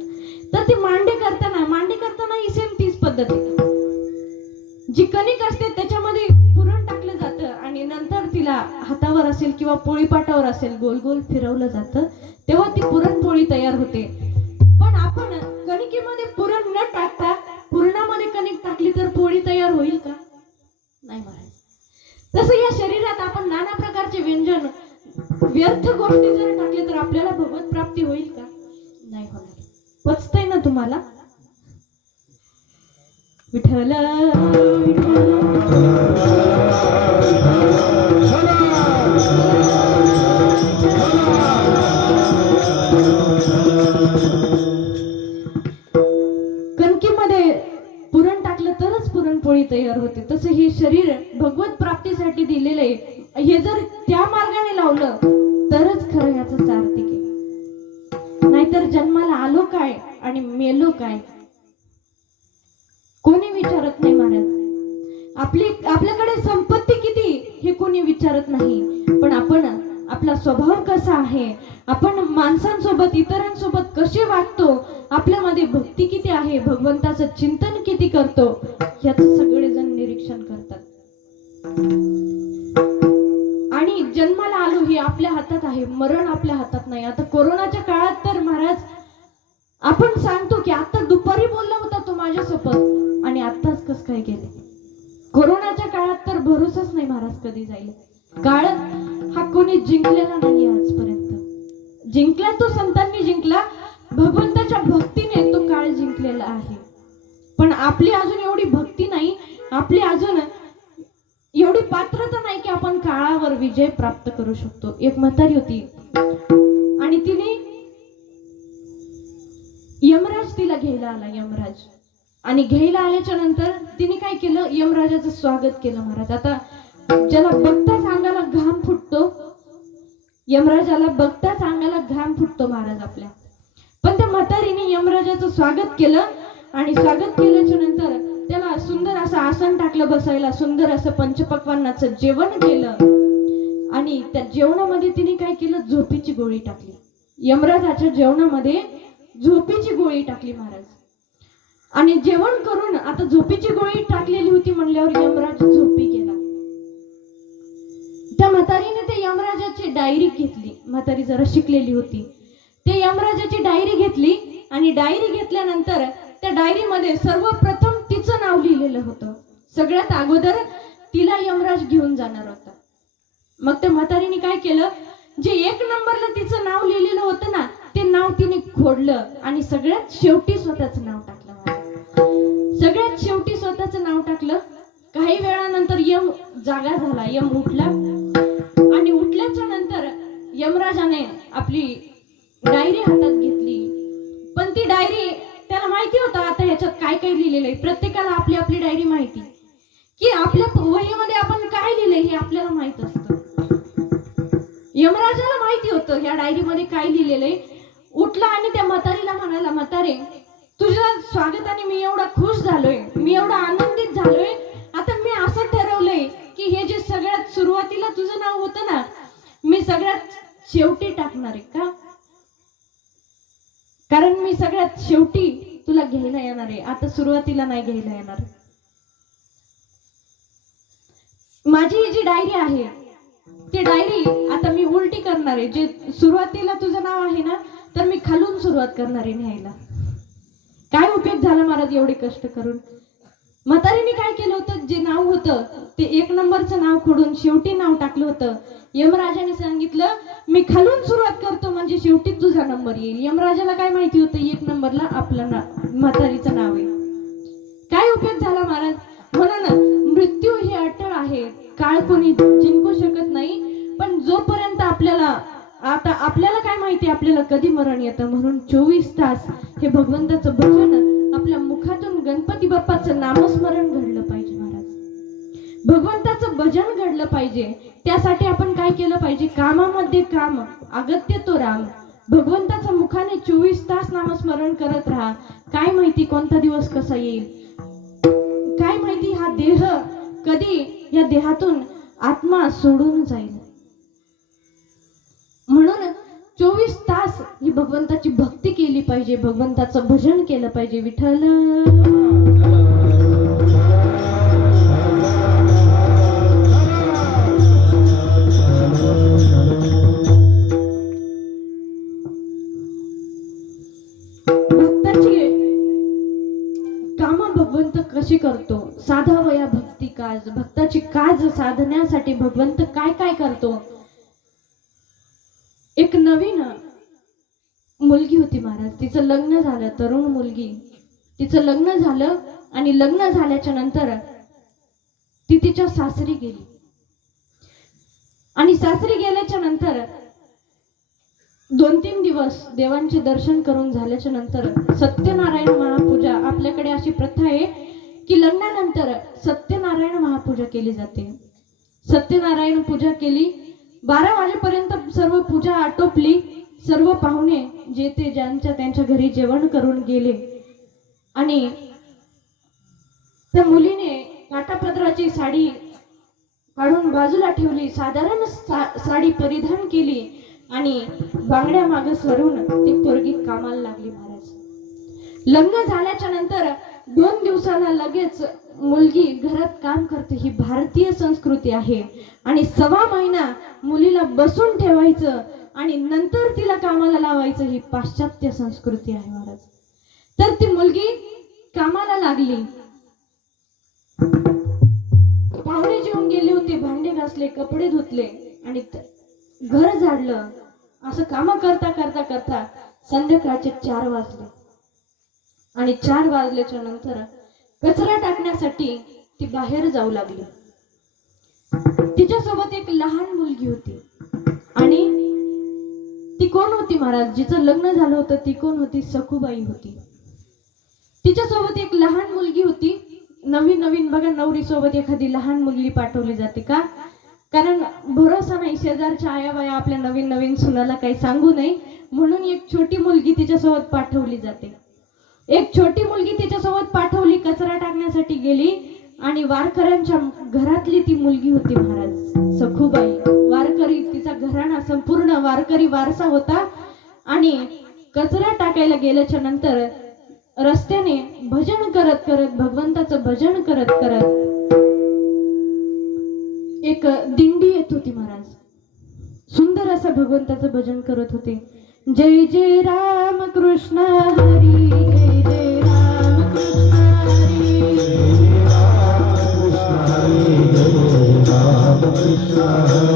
तर ते मांडे करताना ही सेम तीच पद्धत आहे. जी कणिक असते त्याच्यामध्ये पुरण टाकलं जातं आणि नंतर तिला हातावर असेल किंवा पोळीपाटावर असेल गोल गोल फिरवलं जातं, तेव्हा ती पुरणपोळी तयार होते. पण आपण कणिकेमध्ये पुरण न टाकता पुरणामध्ये कणिक टाकली तर पोळी तयार होईल का? नाही महाराज. तसं या शरीरात आपण नाना प्रकारचे व्यंजन व्यर्थ गोष्टी जर टाकले तर आपल्याला भगवत प्राप्ती होईल का? नाही होणार. पचतंय ना तुम्हाला? विठ्ठल कणकीमध्ये पुरण टाकलं तरच पुरणपोळी तयार होते. तसं हे शरीर भगवत प्राप्तीसाठी दिलेलं आहे. हे जर त्या मार्गाने लावलं तरच खरं याचं सार्थक आहे. नाहीतर जन्माला आलो काय आणि मेलो काय कोणी विचारत नाही महाराज. आपल्याकडे संपत्ती किती हे कोणी विचारत नाही, पण आपण आपला स्वभाव कसा आहे, आपण माणसांसोबत इतरांसोबत कसे वागतो, आपल्यामध्ये भक्ती किती आहे, भगवंताचं चिंतन किती करतो, याचं सगळेजण निरीक्षण करतात. आणि जन्माला आलो हे आपल्या हातात आहे, मरण आपल्या हातात नाही. आता कोरोनाच्या काळात तर महाराज आपण सांगतो की आता दुपारी बोलला होता तो माझ्यासोबत आणि आताच कस काय गेले. कोरोनाच्या काळात तर भरोसाच नाही महाराज कधी जाईल. काळ हा कोणी जिंकलेला नाही आजपर्यंत. जिंकला तो संतांनी जिंकला, भगवंताच्या भक्तीने तो काळ जिंकलेला आहे. पण आपली अजून एवढी भक्ती नाही, आपली अजून एवढी पात्रता नाही की आपण काळावर विजय प्राप्त करू शकतो. एक म्हातारी होती आणि तिने यमराज तिला घ्यायला आला. यमराज आणि घ्यायला आल्याच्या नंतर तिने काय केलं, यमराजाचं स्वागत केलं महाराज. आता ज्याला बघताच अंगाला घाम फुटतो, यमराजाला बघताच अंगाला घाम फुटतो महाराज आपल्या. पण त्या म्हातारीने यमराजाचं स्वागत केलं आणि स्वागत केल्याच्या नंतर त्याला सुंदर असं आसन टाकलं बसायला, सुंदर असं पंचपक्वान्नाचं जेवण केलं आणि त्या जेवणामध्ये तिने काय केलं, झोपेची गोळी टाकली. यमराजाच्या जेवणामध्ये झोपेची गोळी टाकली महाराज. आणि जेवण करून आता झोपेची गोळी टाकलेली होती म्हणल्यावर यमराज झोपी गेला. त्या म्हातारीने ते यमराजाची डायरी घेतली. म्हातारी जरा शिकलेली होती. ते यमराजाची डायरी घेतली आणि डायरी घेतल्यानंतर त्या डायरीमध्ये सर्वप्रथम तिचं नाव लिहिलेलं होतं. सगळ्यात अगोदर तिला यमराज घेऊन जाणार होता. मग त्या म्हातारीने काय केलं, जे एक नंबरला तिचं नाव लिहिलेलं होतं ना ते नाव तिने खोडलं आणि सगळ्यात शेवटी स्वतःचं नाव टाकलं. सगळ्यात शेवटी स्वतःचं नाव टाकलं. काही वेळानंतर यम जागा झाला, यम उठला आणि उठल्याच्या नंतर यमराजाने आपली डायरी हातात घेतली. पण ती डायरी त्याला माहिती होतं आता ह्याच्यात काय काय लिहिलेलं आहे. प्रत्येकाला आपली आपली डायरी माहिती की आपल्या वहीमध्ये आपण काय लिहिलंय हे आपल्याला माहित असतं. यमराजाला माहिती होतं ह्या डायरीमध्ये काय लिहिलेलं आहे. उठला आणि त्या म्हातारीला म्हणाला, म्हातारे तुझ्या स्वागताने मी एवढा खुश झालोय, मी एवढा आनंदित झालोय. आता मी असं ठरवलंय की हे जे सगळ्यात सुरुवातीला तुझं नाव होतं ना, मी सगळ्यात शेवटी टाकणार आहे. का? कारण मी सगळ्यात शेवटी तुला घ्यायला येणार आहे, आता सुरुवातीला नाही घ्यायला येणार. माझी ही जी डायरी आहे ती डायरी आता मी उलटी करणार आहे. जे सुरुवातीला तुझं नाव आहे ना, तर मी खालून सुरुवात करणार आहे न्यायला. काय उपयोग झाला महाराज एवढे कष्ट करून? म्हातारीने काय केलं होतं, जे नाव होतं ते 1 नंबरचं नाव खोडून शेवटी नाव टाकलं होतं. यमराजाने सांगितलं मी खालून सुरुवात करतो म्हणजे शेवटी तुझा नंबर येईल. यमराजाला काय माहिती होतं 1 नंबरला आपलं म्हातारीचं नाव आहे. काय उपयोग झाला महाराज? म्हणून मृत्यू हे अटळ आहे, काळ कोणी जिंकू शकत नाही. पण जोपर्यंत आपल्याला काय माहिती आपल्याला कधी मरण येतं, म्हणून 24 तास हे भगवंताचं भजन आपल्या मुखातून गणपती बाप्पाचं नामस्मरण घडलं पाहिजे महाराज. भगवंताचं भजन घडलं पाहिजे. त्यासाठी आपण काय केलं पाहिजे? कामामध्ये काम, अगत्य तो राम. भगवंताच्या मुखाने 24 तास नामस्मरण करत राहा. काय माहिती कोणता दिवस कसा येईल, काय माहिती हा देह कधी या देहातून आत्मा सोडून जाईल. म्हणून 24 तास ही भगवंताची भक्ती केली पाहिजे, भगवंताचं भजन केलं पाहिजे. विठ्ठल भक्ताची कामं भगवंत कशी करतो? साधावया भक्ती काज. भक्ताची काज साधण्यासाठी भगवंत काय काय करतो? एक नवीन मुलगी होती महाराज, तिचं लग्न झालं, तरुण मुलगी. तिचं लग्न झालं आणि लग्न झाल्याच्या नंतर ती तिच्या सासरी गेली. आणि सासरी गेल्याच्या नंतर 2-3 दिवस देवांचे दर्शन करून झाल्याच्या नंतर सत्यनारायण महापूजा, आपल्याकडे अशी प्रथा आहे की लग्नानंतर सत्यनारायण महापूजा केली जाते. सत्यनारायण पूजा केली. 12 वाजेपर्यंत सर्व पूजा आटोपली. सर्व पाहुणे जे ते ज्यांच्या त्यांच्या घरी जेवण करून गेले. आणि त्या मुलीने काठापदराची साडी काढून बाजूला ठेवली, साधारण साडी परिधान केली आणि बांगड्या मागे सरून ती पोरगी कामाला लागली महाराज. लग्न झाल्याच्या नंतर 2 दिवसाला लगेच मुलगी घरात काम करते. ही भारतीय संस्कृती आहे. आणि 1.25 महिना मुलीला बसून ठेवायचं आणि नंतर तिला कामाला लावायचं, ही पाश्चात्य संस्कृती आहे महाराज. तर ती मुलगी कामाला लागली. पाहुणे जेवून गेले होते, भांडे घासले, कपडे धुतले आणि घर झाडलं. असं काम करता करता करता संध्याकाळचे 4 वाजले. आणि 4 वाजल्याच्या नंतर कचरा टाकण्यासाठी ती बाहेर जाऊ लागली. तिच्यासोबत एक लहान मुलगी होती. आणि ती कोण होती महाराज? जिचं लग्न झालं होतं ती कोण होती? सखूबाई होती. तिच्यासोबत एक लहान मुलगी होती. नवीन नवीन बघा, नवरीसोबत एखादी लहान मुलगी पाठवली जाते का? कारण भरोसा नाही, शेजारच्या आया बाया आपल्या नवीन नवीन सुनाला काही सांगू नये म्हणून एक छोटी मुलगी तिच्यासोबत पाठवली जाते. एक छोटी मुलगी तिच्यासोबत पाठवली, कचरा टाकण्यासाठी गेली. आणि वारकऱ्यांच्या घरातली ती मुलगी होती महाराज, सखूबाई. वारकरी, तिचा घराणा संपूर्ण वारकरी वारसा होता. आणि कचरा टाकायला गेल्याच्या नंतर रस्त्याने भजन करत करत, भगवंताचं भजन करत करत एक दिंडी येत होती महाराज. सुंदर असं भगवंताचं भजन करत होते. जय जय राम कृष्ण हरी, जय जय राम कृष्ण हरी, जय राम कृष्ण हरी,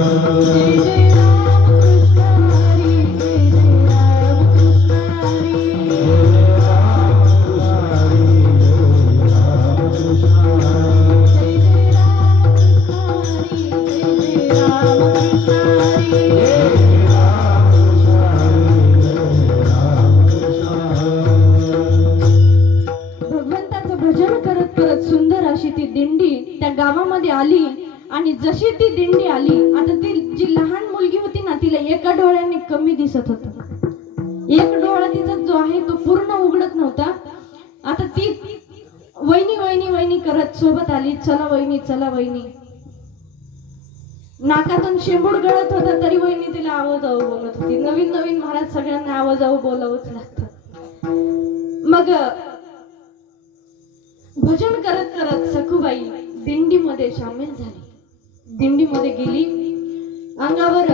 जय राम कृष्ण हरी, जय जय राम कृष्ण हरी, जय जय राम कृष्ण हरी, जय राम कृष्ण हरी, जय राम कृष्ण हरी, जय जय राम कृष्ण हरी, जय जय राम कृष्ण हरी. भगवंताचं भजन करत करत सुंदर अशी ती दिंडी त्या गावामध्ये आली. आणि जशी ती दिंडी आली, आता ती जी लहान मुलगी होती ना, तिला एका डोळ्याने कमी दिसत होतं. एक डोळा तिचा जो आहे तो पूर्ण उघडत नव्हता. वहिनी वहिनी वहिनी करत सोबत आली. चला वहिनी चला वहिनी. नाकातून शेंबूड गळत होता तरी वहिनी तिला आवं जाऊ बोलत होती. नवीन नवीन महाराज सगळ्यांना आवं जाऊ बोलावंच लागतं. मग भजन करत करत सखूबाई दिंडीमध्ये सामील झाली. दिंडीमध्ये गेली. अंगावर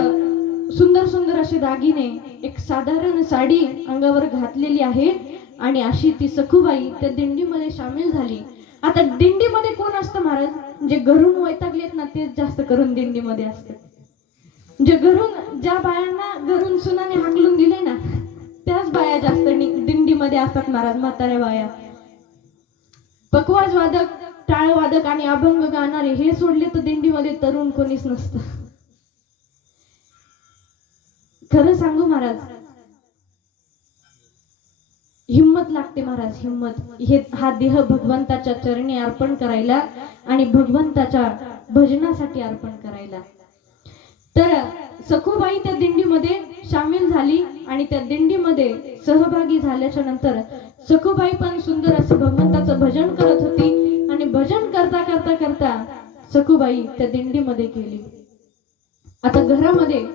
सुंदर सुंदर असे दागिने, एक साधारण साडी अंगावर घातलेली आहे आणि अशी ती सखूबाई त्या दिंडीमध्ये सामील झाली. आता दिंडीमध्ये कोण असतं महाराज? जे घरून वैतागलेत ना तेच जास्त करून दिंडीमध्ये असतात. जे घरून, ज्या बायांना घरून सुनाने हाकलून दिले ना त्याच बाया जास्त दिंडीमध्ये असतात महाराज. म्हाताऱ्या बाया, पकवाज वादक, टाळ वादक आणि अभंग गाणारे हे सोडले तर दिंडीमध्ये तरुण कोणीच नसतं. खरं सांगू महाराज, हिम्मत लागते महाराज, हिम्मत. हा देह भगवंताच्या चरणी अर्पण करायला आणि भगवंताच्या भजनासाठी अर्पण करायला. तर सखूबाई त्या दिंडीमध्ये सामील झाली आणि त्या दिंडीमध्ये सहभागी झाल्याच्या नंतर सखूबाई पण सुंदर असं भगवंताचं भजन करत होती आणि भजन करता करता करता सखूबाई त्या दिंडीमध्ये गेली. आता घरामध्ये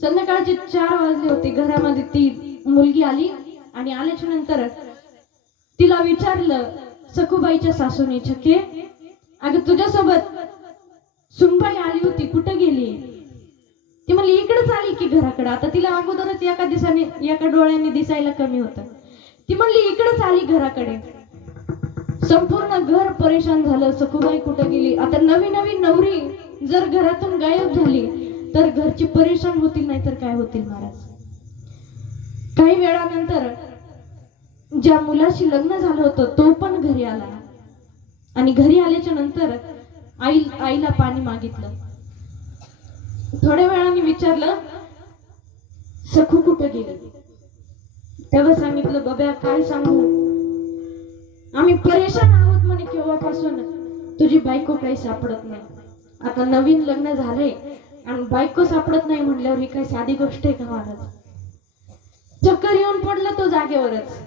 संध्याकाळचे 4 वाजले होते. घरामध्ये ती मुलगी आली आणि आल्याच्या नंतर तिला विचारलं सखूबाईच्या सासूने, छके अगं तुझ्यासोबत सुनबाई आली होती, कुठं गेली? ती म्हणली इकडेच आली की घराकडे. आता तिला अगोदरच एका दिवसाने एका डोळ्याने दिसायला कमी होतं. ती म्हणली इकडेच आली घराकडे. संपूर्ण घर परेशान झालं. सखूबाई कुठं गेली? आता नवी नवी नवरी जर घरातून गायब झाली तर घरची परेशान होतील, नाही तर काय होतील महाराज. काही वेळानंतर ज्या मुलाशी लग्न झालं होतं तो पण घरी आला आणि घरी आल्याच्या नंतर आईला पाणी मागितलं. थोड्या वेळाने विचारलं सखू कुठे गेली? तेव्हा सांगितलं बाबा काय सांगू, आम्ही परेशान आहोत म्हणे केव्हापासून. तुझी बायको काही सापडत नाही. आता नवीन लग्न झालंय आणि बायको सापडत नाही म्हटल्यावर ही काही साधी गोष्ट आहे का महाराज? चक्कर येऊन पडला तो जागेवरच.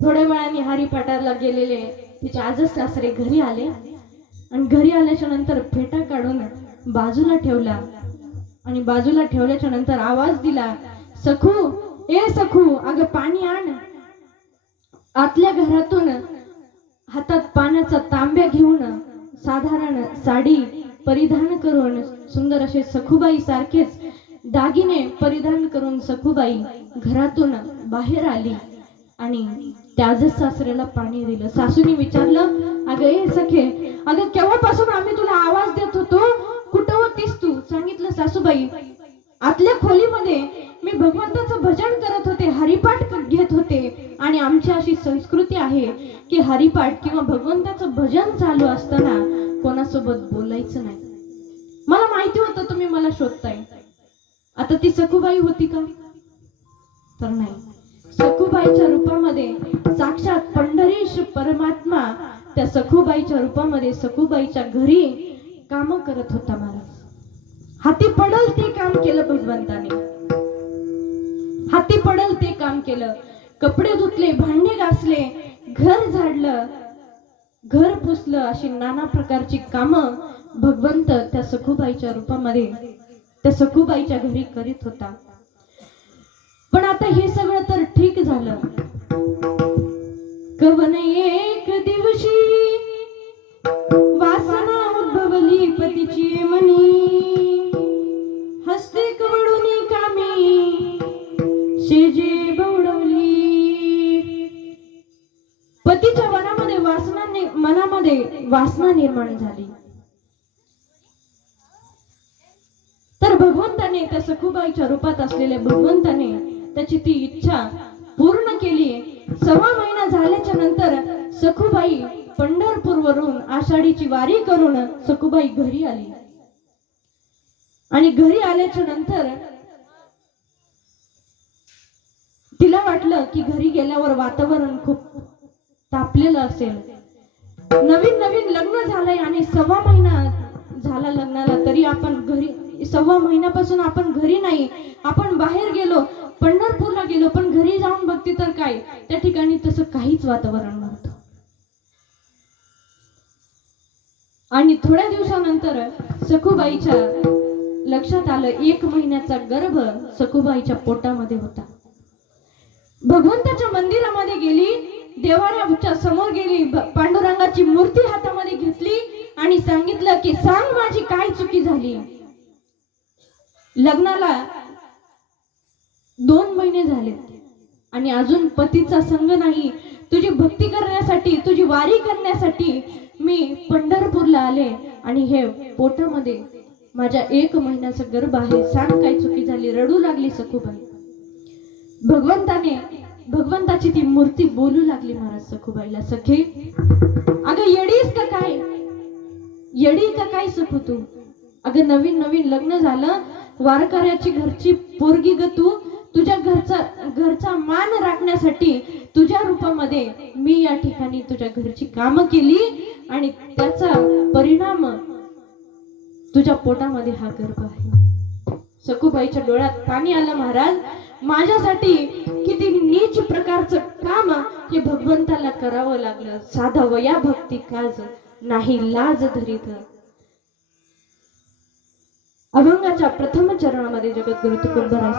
थोड्या वेळाने हरिपाठाला गेलेले तिचे आजच सासरे घरी आले आणि घरी आल्याच्या नंतर फेटा काढून बाजूला ठेवला आणि बाजूला ठेवल्याच्या नंतर आवाज दिला, सखू ए सखू अगं पाणी आण. आतल्या घरातून हातात पाण्याचा तांब्या घेऊन साधारण साडी परिधान करून सुंदर असे सखूबाई सारखेच दागिने परिधान करून सखूबाई घरातून बाहेर आली आणि त्याच सासऱ्याला पाणी दिलं. सासूने विचारलं अगं ए सखे अगं केव्हापासून आम्ही तुला आवाज देत होतो, कुठं होतीस तू? सांगितलं सासूबाई आतल्या खोलीमध्ये मी भगवंताचं भजन करत होते, हरिपाठ घेत होते आणि आमची अशी संस्कृती आहे की हरिपाठ किंवा भगवंताचं भजन चालू असताना कोणासोबत बोलायचं नाही. मला माहिती होतं तुम्ही मला शोधताय. आता ती सखूबाई होती का? तर नाही. सखूबाईच्या रूपामध्ये साक्षात पंढरीश परमात्मा त्या सखूबाईच्या रूपामध्ये सखूबाईच्या घरी काम करत होता महाराज. हाती पडल ते काम केलं भगवंताने. हाती पडल ते काम केलं. कपडे धुतले, भांडे घासले, घर झाडलं, घर पुसलं, अशी नाना प्रकारची कामं भगवंत त्या सखूबाईच्या रूपामध्ये त्या सखूबाईच्या घरी करीत होता. पण आता हे सगळं तर ठीक झालं. कवन एक दिवशी वासना उद्भवली पतीची मनी, हस्ते कवडूनी कामी शेजे बवडवली. पतीच्या मनामध्ये वासना निर्माण झाली. तर भगवंताने त्या सखूबाईच्या रूपात असलेल्या भगवंताने त्याची ती इच्छा पूर्ण केली. 1.25 महिना झाल्याच्या नंतर सखूबाई पंढरपूरवरून आषाढीची वारी करून सखूबाई घरी आली आणि घरी आल्याच्या नंतर तिला वाटलं की घरी गेल्यावर वातावरण खूप तापलेलं असेल. नवीन नवीन लग्न झालंय आणि 1.25 महिना झाला लग्नाला, तरी आपण घरी 1.25 महिन्यापासून आपण घरी नाही. आपण बाहेर गेलो, पंढरपूरला गेलो, पण घरी जाऊन बघते तर काय त्या ठिकाणी तसं काहीच वातावरण नव्हतं. आणि थोड्या दिवसानंतर सखूबाईच्या लक्षात आलं 1 महिन्याचा गर्भ सखूबाईच्या पोटामध्ये होता. भगवंताच्या मंदिरामध्ये गेली, देवाऱ्याच्या समोर गेली, पांडुरंगाची मूर्ती हातामध्ये घेतली आणि सांगितलं की सांग माझी काय चुकी झाली. लग्नाला 2 महिने झाले आणि अजून पतीचा संग नाही. तुझी भक्ती करण्यासाठी, तुझी वारी करण्यासाठी मी पंढरपूरला आले आणि हे पोटामध्ये माझ्या 1 महिन्याचा गर्भ आहे. सांग काय चुकी झाली. रडू लागली सखूबाई. भगवंताची ती मूर्ती बोलू लागली महाराज सखूबाईला, सखे अगं येडीस का काय, येडी का काय सखू तू. अगं नवीन नवीन लग्न झालं, वारकऱ्याची घरची पोरगी ग तू. तुझ्या घरचा मान राखण्यासाठी तुझ्या रूपामध्ये मी या ठिकाणी तुझ्या घरची कामं केली आणि त्याचा परिणाम तुझ्या पोटामध्ये हा गर्भ आहे. सखूबाईच्या डोळ्यात पाणी आलं. महाराज माझ्यासाठी किती नीच प्रकारचं काम हे भगवंताला करावं लागलं. साधा वया भक्ती काज नाही लाज धरीत. अभंगाच्या प्रथम चरणामध्ये जगद्गुरु तुकोबराय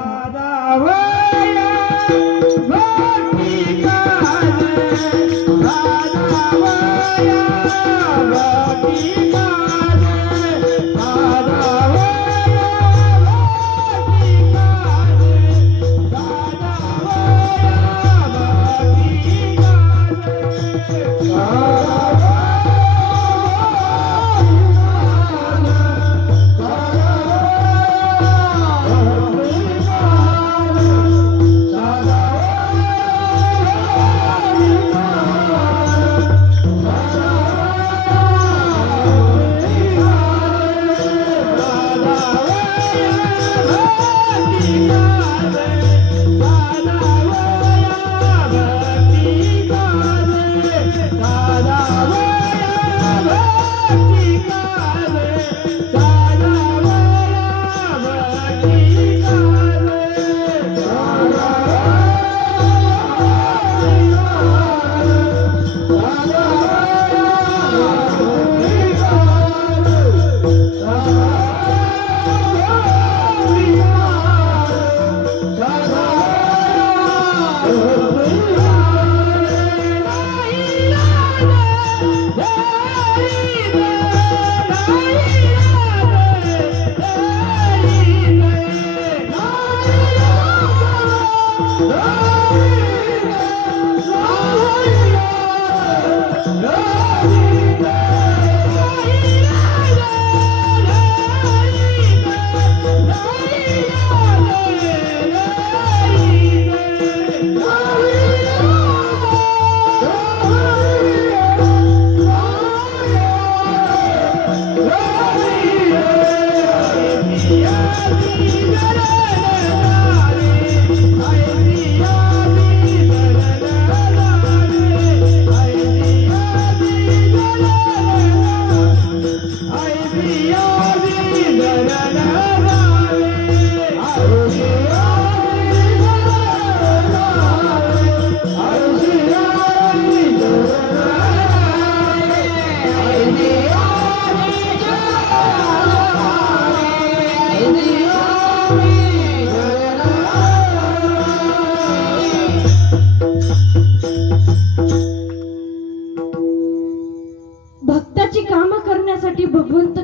भक्ताची कामं करण्यासाठी भगवंत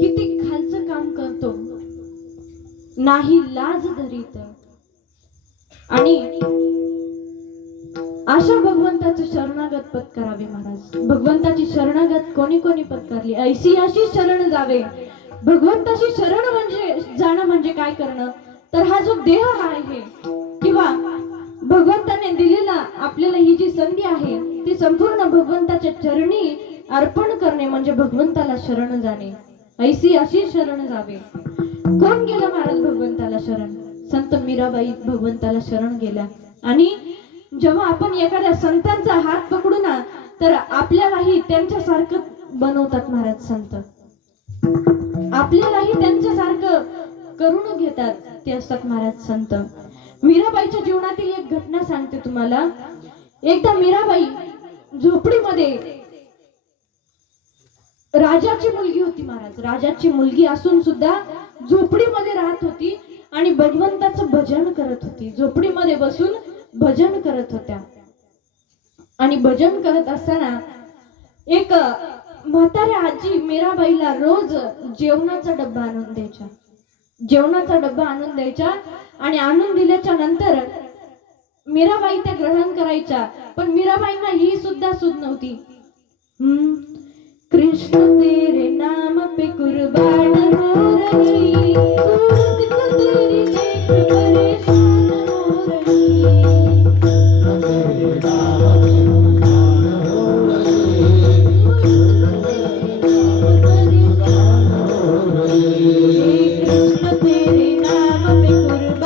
किती खालचं काम करतो. नाही लाज धरीत. आणि अशा भगवंताचं शरणागत पत्करावे महाराज. भगवंताची शरणागत कोणी कोणी पत्करली. ऐशी अशी शरण जावे. भगवंताची शरण म्हणजे जाणं म्हणजे काय करणं, तर हा जो देह आहे किंवा भगवंताने दिलेला आपल्याला ही जी संधी आहे ती संपूर्ण भगवंताच्या चरणी अर्पण करणे म्हणजे भगवंताला शरण जाणे. ऐसी अशी शरण जावे. कोण गेलं महाराज भगवंताला शरण? संत मीराबाई भगवंताला शरण गेल्या. आणि जेव्हा आपण एखाद्या संतांचा हात पकडू ना तर आपल्यालाही त्यांच्यासारखं बनवतात महाराज संत. आपल्यालाही त्यांच्यासारखं करून घेतात ते असतात महाराज संत. मीराबाईच्या जीवनातील एक घटना सांगते तुम्हाला. एकदा मीराबाई झोपडीमध्ये राजाची मुलगी होती महाराज. राजाची मुलगी असून सुद्धा झोपडीमध्ये राहत होती आणि भगवंताचं भजन करत होती. झोपडीमध्ये बसून भजन करत होत्या. आणि भजन करत असताना एक म्हाताऱ्या आजी मीराबाईला रोज जेवणाचा डब्बा आणून द्यायच्या. जेवणाचा डब्बा आणून द्यायच्या आणि आणून दिल्याच्या नंतर मीराबाई त्या ग्रहण करायच्या. पण मीराबाईंना ही सुद्धा सूद नव्हती. कृष्ण तेरे नाम पे कुर्बान हो रही, सूरत को तेरी देख परेशान हो रही. कृष्ण तेरे नाम पे कुर्बान हो रही, सूरत को तेरी देख परेशान हो रही.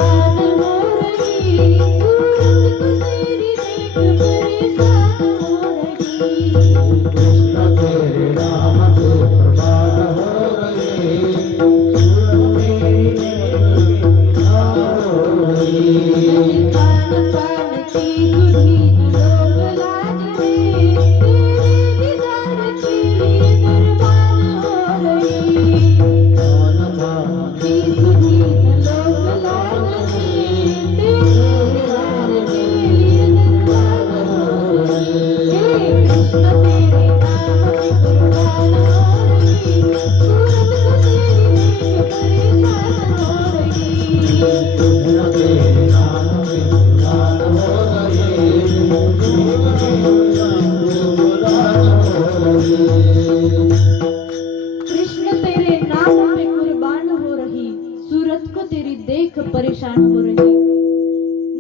पान पान की सुधी न लोग लाज में, तेरे दीदार के लिए कुर्बान हो रही. की सुधी न लोग लाज में, तेरे दीदार के लिए कुर्बान हो रही. कृष्ण तेरे नाम पे कुर्बान हो रही, सूरत को तेरी देख परेशान हो रही. कृष्ण तेरे नाम पे कुर्बान हो रही, सूरत को तेरी देख परेशान हो रही.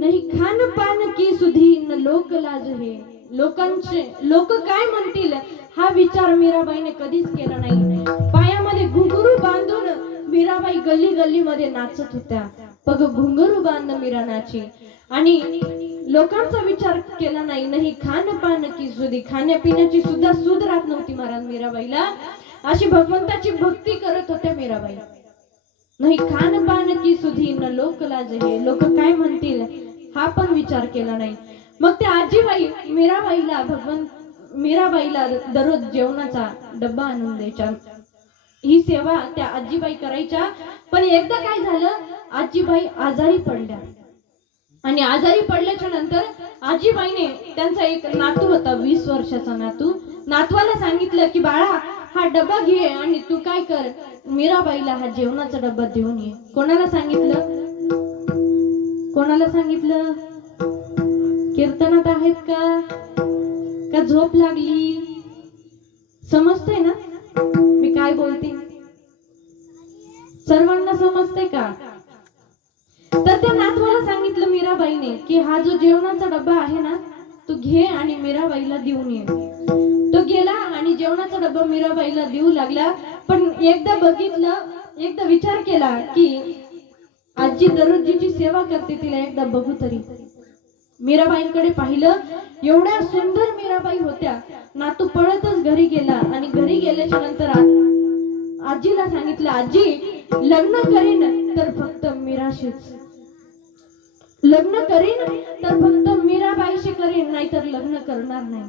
नहीं खान पान की सुधी न लोक लाज है. लोक काय म्हणतील हा विचार मीराबाईने कधीच केला नाही. पायामध्ये घुंगरू बांधून मीराबाई गल्ली गल्ली मध्ये नाचत होत्या. बघ घुंगरू बांध मीरा नाची. आणि लोकांचा विचार केला नाही. नाही खान पान की सुधी, खाण्यापिण्याची सुद्धा सूद राहत नव्हती महाराज मीराबाईला. अशी भगवंताची भक्ती करत होत्या मीराबाई. नाही खान पान की सुधी न लोक लाज हे, लोक काय म्हणतील हा पण विचार केला नाही. मग त्या आजीबाई मीराबाईला दररोज जेवणाचा डब्बा आणून द्यायच्या. ही सेवा त्या आजीबाई करायच्या. पण एकदा काय झालं, आजीबाई आजारी पडल्या. आणि आजारी पडल्याच्या नंतर आजीबाईने, त्यांचा एक नातू होता 20 वर्षाचा नातू, नातवाला सांगितलं की बाळा हा डबा घे आणि तू काय कर, मीराबाईला हा जेवणाचा डब्बा देऊन ये. कोणाला सांगितलं? कोणाला सांगितलं? कीर्तनात आहेत का झोप लागली? समजतंय ना मी काय बोलते? सर्वांना समजतंय का? तर त्या नातवाला सांगितलं मीराबाईने की हा जो जेवणाचा डब्बा आहे ना तो घे आणि मीराबाईला देऊन ये. तो गेला आणि जेवणाचा डब्बा मीराबाईला देऊ लागला. पण एकदा विचार केला की आजी दररोज जिची सेवा करते तिला एकदा बघू तरी. मीराबाईंकडे पाहिलं, एवढ्या सुंदर मीराबाई होत्या. नातू पळतच घरी गेला आणि घरी गेल्याच्या नंतर आजीला सांगितलं, आजी लग्न करीन तर फक्त मीराशीच, लग्न करीन तर फक्त मीराबाईशी करीन, नाहीतर लग्न करणार नाही.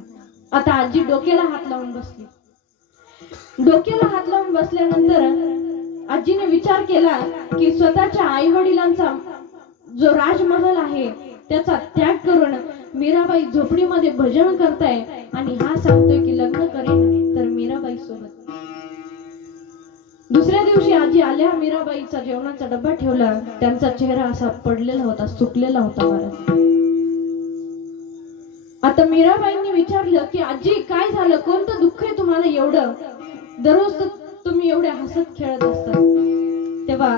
आता आजी डोक्याला हात लावून बसली. डोक्याला हात लावून बसल्यानंतर आजीने विचार केला की स्वतःच्या आई वडिलांचा जो राजमहल आहे त्याचा त्याग करून मीराबाई झोपडीमध्ये भजन करताय आणि हा सांगतोय की लग्न करेन तर मीराबाई सोबत. दुसऱ्या दिवशी आजी आल्या, मीराबाईचा जेवणाचा डब्बा ठेवला. त्यांचा चेहरा असा पडलेला होता, सुकलेला होता महाराज. आता मीराबाईंनी विचारलं की आजी काय झालं, कोणतं दुःख आहे तुम्हाला एवढं, दररोज तुम्ही एवढे हसत खेळत असता. तेव्हा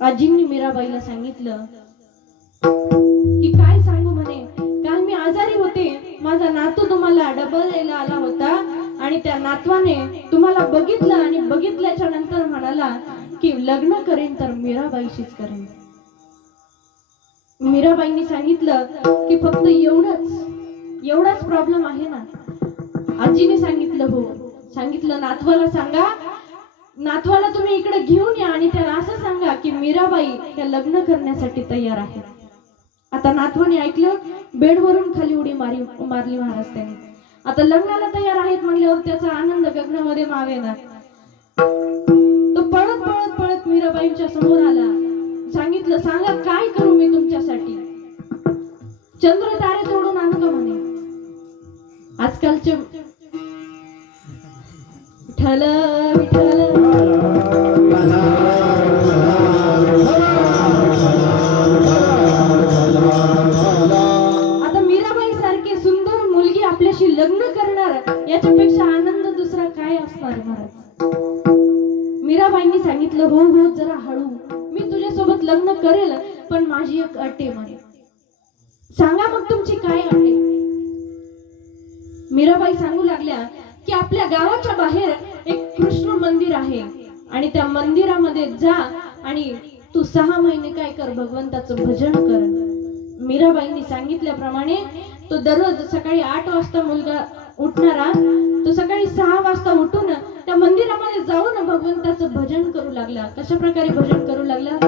आजींनी मीराबाईला सांगितलं की काय सांगू म्हणे, काल मी आजारी होते, माझा नातू तुम्हाला डबा द्यायला आला होता आणि त्या नातवाने तुम्हाला बघितलं आणि बघितल्याच्या नंतर म्हणाला की लग्न करेन तर मीराबाईशीच करेन. मीराबाईंनी सांगितलं की फक्त एवढाच प्रॉब्लेम आहे ना. आजीने सांगितलं हो. सांगितलं नातवाला सांगा, नातवाला तुम्ही इकडे घेऊन या आणि त्याला असं सांगा की मीराबाई या लग्न करण्यासाठी तयार आहे. आता नातवाने ऐकलं, बेडवरून खाली उडी मारली महाराज त्याने. आता लग्नाला तयार आहेत म्हणल्यावर त्याचा आनंद गगनामध्ये मावेना. तो पळत पळत पळत मीराबाईंच्या समोर आला. सांगितलं, सांगा काय करू मी तुमच्यासाठी? चंद्र तारे तोडून आणू का म्हणे. आजकालचे विठ्ठल विठ्ठल आता मीराबाई सारखी सुंदर मुलगी आपल्याशी लग्न करणार याच्यापेक्षा आनंद दुसरा काय असणार महाराज. मीराबाईंनी सांगितलं, हो हो जरा हळू, मी तुझ्यासोबत लग्न करेल, पण माझी एक अट आहे म्हणे. सांगा मग तुमची काय अट आहे? मीराबाई सांगू लागल्या की आपल्या गावाच्या बाहेर एक कृष्ण मंदिर आहे आणि त्या मंदिरामध्ये जा आणि तू 6 महिने काय कर, भगवंताचं भजन कर. मीराबाईंनी सांगितल्याप्रमाणे तो दररोज सकाळी 8 वाजता मुलगा उठणारा, तो सकाळी 6 वाजता उठून त्या मंदिरामध्ये जाऊन भगवंताचं भजन करू लागला. कशा प्रकारे भजन करू लागला?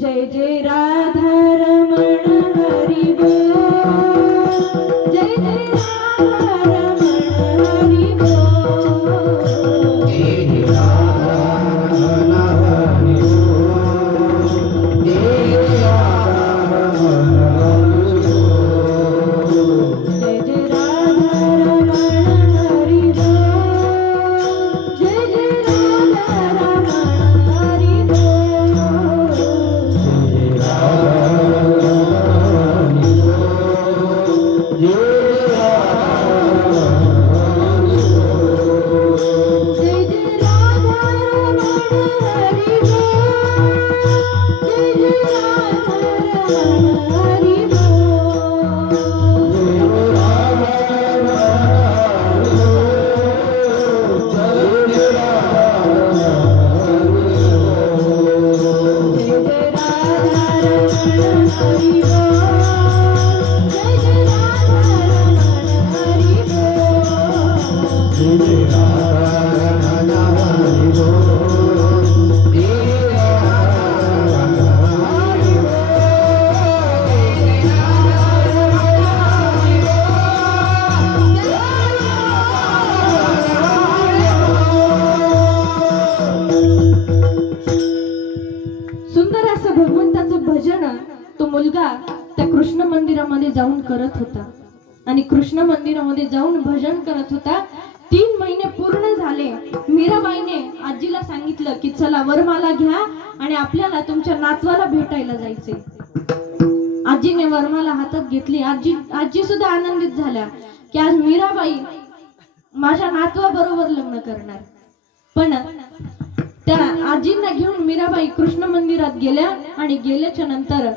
जय जय राधा रमण हरी बोल, जय जय राधा रमण हरी बोल, जय राधा रमण हरी बोल, जय राधा रमण हरी बोल, जय जय राधा रमण हरी बोल, जय जय राधा रमण हरी बोल. जय जय राधा रमण हरी बोल, जय जय राधा रमण हरी बोल. जय जय राधा रमण हरी बोल, जय जय राधा रमण हरी बोल. सुंदर असं भगवंताचं भजन तो मुलगा त्या कृष्ण मंदिरामध्ये जाऊन करत होता. आणि कृष्ण मंदिरामध्ये जाऊन भजन करत होता. 3 महिने पूर्ण झाले. मीराबाईने आजीला सांगितलं की चला वरमाला घ्या आणि आपल्याला तुमच्या नातवाला भेटायला जायचे. आजीने वरमाला हातात घेतली. आजी सुद्धा आनंदित झाल्या की आज मीराबाई माझ्या नातवा बरोबर लग्न करणार. पण त्या आजींना घेऊन मीराबाई कृष्ण मंदिरात गेल्या आणि गेल्याच्या नंतर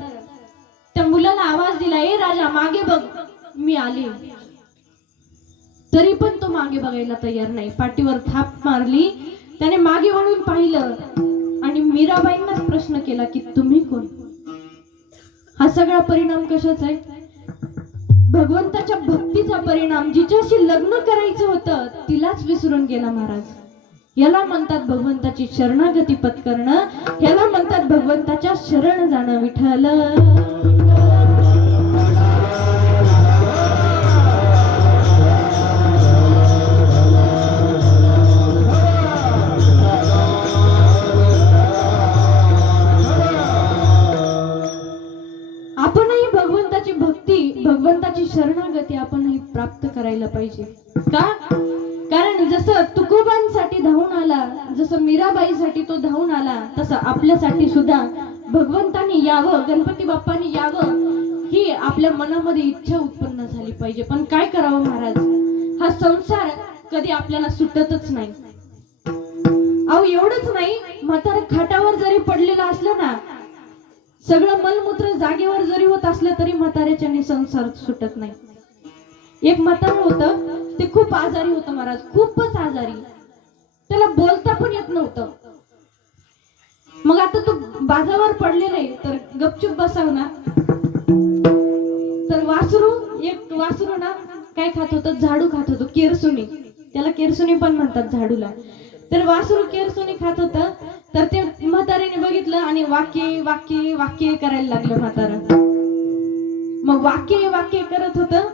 त्या मुलाला आवाज दिला, ए राजा मागे बघ, मी आली. तरी पण तो मागे बघायला तयार नाही. पाठीवर थाप मारली. त्याने मागे वळून पाहिलं आणि मीराबाईंनाच प्रश्न केला की तुम्ही कोण? हा सगळा परिणाम कशाचा आहे? भगवंताच्या भक्तीचा परिणाम. जिच्याशी लग्न करायचं होतं तिलाच विसरून गेला महाराज. याला म्हणतात भगवंताची शरणागती पत्करणं, याला म्हणतात भगवंताच्या शरण जाणं. विठ्ठल आपणही भगवंताची भक्ती, भगवंताची शरणागती आपणही प्राप्त करायला पाहिजे. का? कारण जसं तुकोबांसाठी धावून आला, जसं मीराबाईसाठी तो धावून आला, तसं आपल्यासाठी सुद्धा भगवंतानी यावं, गणपती बाप्पांनी यावं ही आपल्या मनामध्ये इच्छा उत्पन्न झाली पाहिजे. पण काय करावं महाराज, हा संसार कधी आपल्याला सुटतच नाही. अहो एवढंच नाही, म्हातारा खाटावर जरी पडलेला असलं ना, सगळं मलमूत्र जागेवर जरी होत असलं तरी म्हाताऱ्याच्याने संसार सुटत नाही. एक म्हातारं होतं, ते खूप आजारी होतं महाराज, खूपच आजारी. त्याला बोलता पण येत नव्हतं. मग आता तो बाजावर पडलेला आहे तर गपचूप बसाव ना. तर एक वासरू ना काय खात होतं, झाडू खात होतं, केरसुनी. त्याला केरसुनी पण म्हणतात झाडूला. तर वासरू केरसुनी खात होतं. तर ते म्हाताऱ्याने बघितलं आणि वाक्य वाक्य वाक्य करायला लागलं म्हातारं. मग वाक्य वाक्य करत होतं.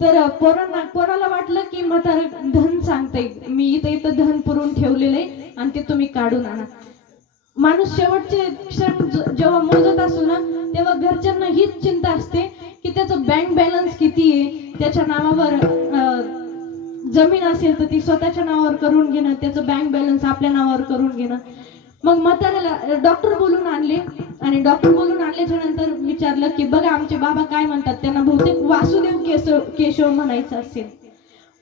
तर पोरांना कोणाला वाटलं की म्हातारं धन सांगते, मी इथं इथं धन पुरून ठेवलेले आणि ते तुम्ही काढून आणा. माणूस शेवटचे क्षण जेव्हा मोजत असतो ना, तेव्हा घरच्यांना हीच चिंता असते की त्याचं बँक बॅलन्स किती आहे, त्याच्या नावावर जमीन असेल तर ती स्वतःच्या नावावर करून घेणं, त्याचं बँक बॅलन्स आपल्या नावावर करून घेणं. मग म्हाताऱ्याला डॉक्टर बोलून आणले आणि डॉक्टर बोलून आणल्याच्या नंतर विचारलं की बघा आमचे बाबा काय म्हणतात, त्यांना बहुतेक वासुदेव केशव म्हणायचं असेल,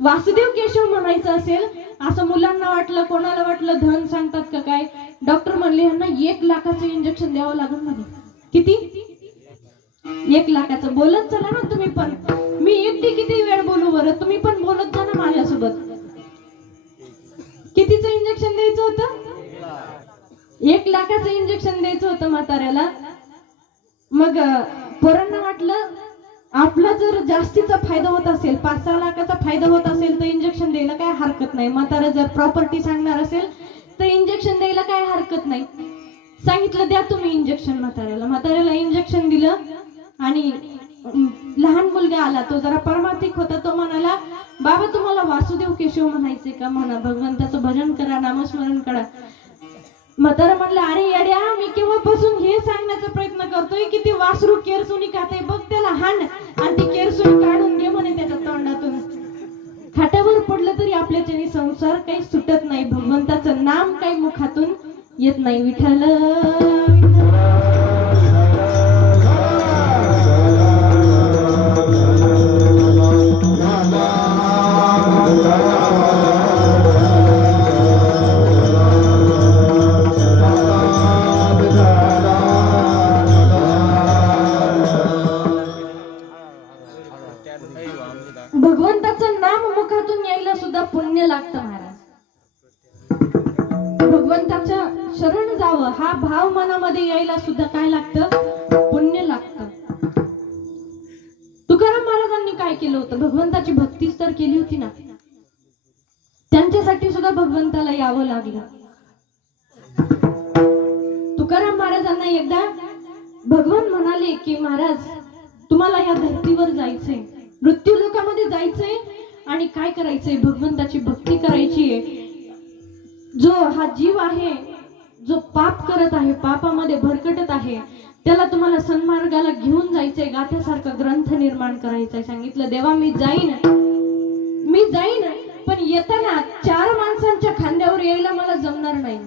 वासुदेव केशव म्हणायचं असेल असं मुलांना वाटलं. कोणाला वाटलं धन सांगतात का काय. डॉक्टर म्हणले ह्यांना 1 लाखाचं इंजेक्शन द्यावं लागेल म्हणे. किती? 1 लाखाचं. बोलत चला ना तुम्ही पण, मी एकटी किती वेळ बोलू बरं, तुम्ही पण बोलत जा ना माझ्यासोबत. कितीचं इंजेक्शन द्यायचं होतं? 1 लाखाचं इंजेक्शन द्यायचं होतं म्हाताऱ्याला. मग पोरांना वाटलं आपला जर जास्तीचा फायदा होत असेल, 5-6 लाखाचा फायदा होत असेल तर इंजेक्शन द्यायला काय हरकत नाही. म्हातारा जर प्रॉपर्टी सांगणार असेल तर इंजेक्शन द्यायला काय हरकत नाही. सांगितलं द्या तुम्ही इंजेक्शन म्हाताऱ्याला. म्हाताऱ्याला इंजेक्शन दिलं आणि लहान मुलगा आला, तो जरा परमार्थिक होता. तो म्हणाला बाबा तुम्हाला वासुदेव केशव म्हणायचे का, म्हणा भगवंताचं भजन करा, नामस्मरण करा. म्हातारा म्हणलं अरे येड्या, मी केव्हापासून हे सांगण्याचा प्रयत्न करतोय की ते वासरू केरसुनी खाते, बघ त्याला हाण आणि ती केरसुनी काढून घे म्हणे त्याच्या तोंडातून. खाट्यावर पडलं तरी आपल्याच्याने संसार काही सुटत नाही, भगवंताचं नाम काही मुखातून येत नाही. विठ्ठल भगवंताचं नाम मुखातून यायला सुद्धा पुण्य लागतं महाराज. भगवंताच्या शरण जावं हा भाव मनामध्ये यायला सुद्धा काय लागतं? पुण्य लागतं. तुकाराम महाराजांनी काय केलं होतं? भगवंताची भक्तीच तर केली होती ना. त्यांच्यासाठी सुद्धा भगवंताला यावं लागलं. तुकाराम महाराजांना एकदा भगवान म्हणाले की महाराज तुम्हाला या धर्तीवर जायचंय, मृत्यू लोकामध्ये जायचंय आणि काय करायचंय? भगवंताची भक्ती करायची आहे. जो हा जीव आहे, जो पाप करत आहे, पापामध्ये भरकटत आहे, त्याला तुम्हाला सन्मार्गाला घेऊन जायचंय, गाथ्यासारखा ग्रंथ निर्माण करायचाय. सांगितलं देवा मी जाईन, पण येताना 4 माणसांच्या खांद्यावर यायला मला जमणार नाही.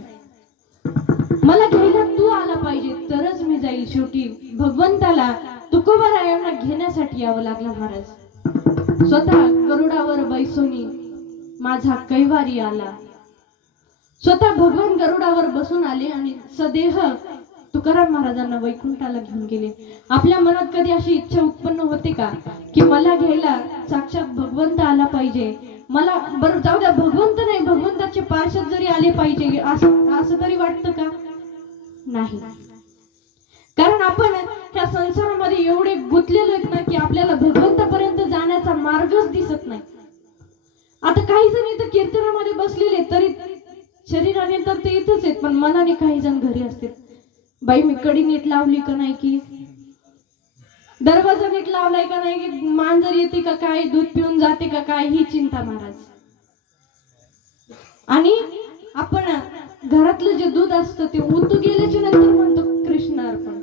मला घ्यायला तू आला पाहिजे तरच मी जाईल. शेवटी भगवंताला तुकोबारायांना घेण्यासाठी यावं लागलं महाराज. स्वतः गरुडावर बैसोनी माझा कैवारी आला. स्वतः भगवान गरुडावर बसून आले आणि सदेह तुकाराम महाराजांना वैकुंठाला घेऊन गेले. आपल्या मनात कधी अशी इच्छा उत्पन्न होते का की मला घ्यायला साक्षात भगवंत आला पाहिजे, मला बरं जाऊ द्या भगवंत नाही, भगवंताचे पार्षद जरी आले पाहिजे, असं तरी वाटतं का? नाही. कारण आपण त्या संसारामध्ये एवढे गुंतलेलो आहेत ना की आपल्याला भगवंतापर्यंत जाण्याचा मार्गच दिसत नाही. आता काही जण इथं कीर्तनामध्ये बसलेले तरी शरीराने तर ते इथंच आहेत, पण मनाने काही जण घरी असतात. बाई मी कडी नीट लावली का नाही, की दरवाजा नीट लावलाय का नाही, की मांजर येते का काय, दूध पिऊन जाते का काय, ही चिंता महाराज. आणि आपण घरातलं जे दूध असतं ते उतू गेल्याच्या नंतर म्हणतो कृष्ण अर्पण.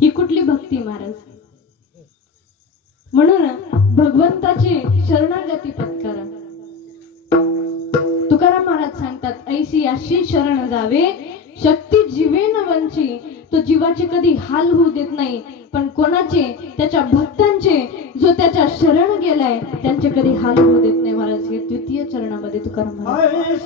ही कुठली भक्ती महाराज? म्हणून भगवंताची शरणागती पत्करा. तुकाराम महाराज सांगतात ऐसी अशी शरण जावे शक्ती जीवेन वंची. तो जीवाचे कधी हाल होऊ देत नाही, पण कोणाचे? त्याच्या भक्तांचे, जो त्याच्या शरण गेलाय त्यांचे कधी हाल होऊ देत नाही महाराज. हे 2य चरणामध्ये तुकाराम महाराज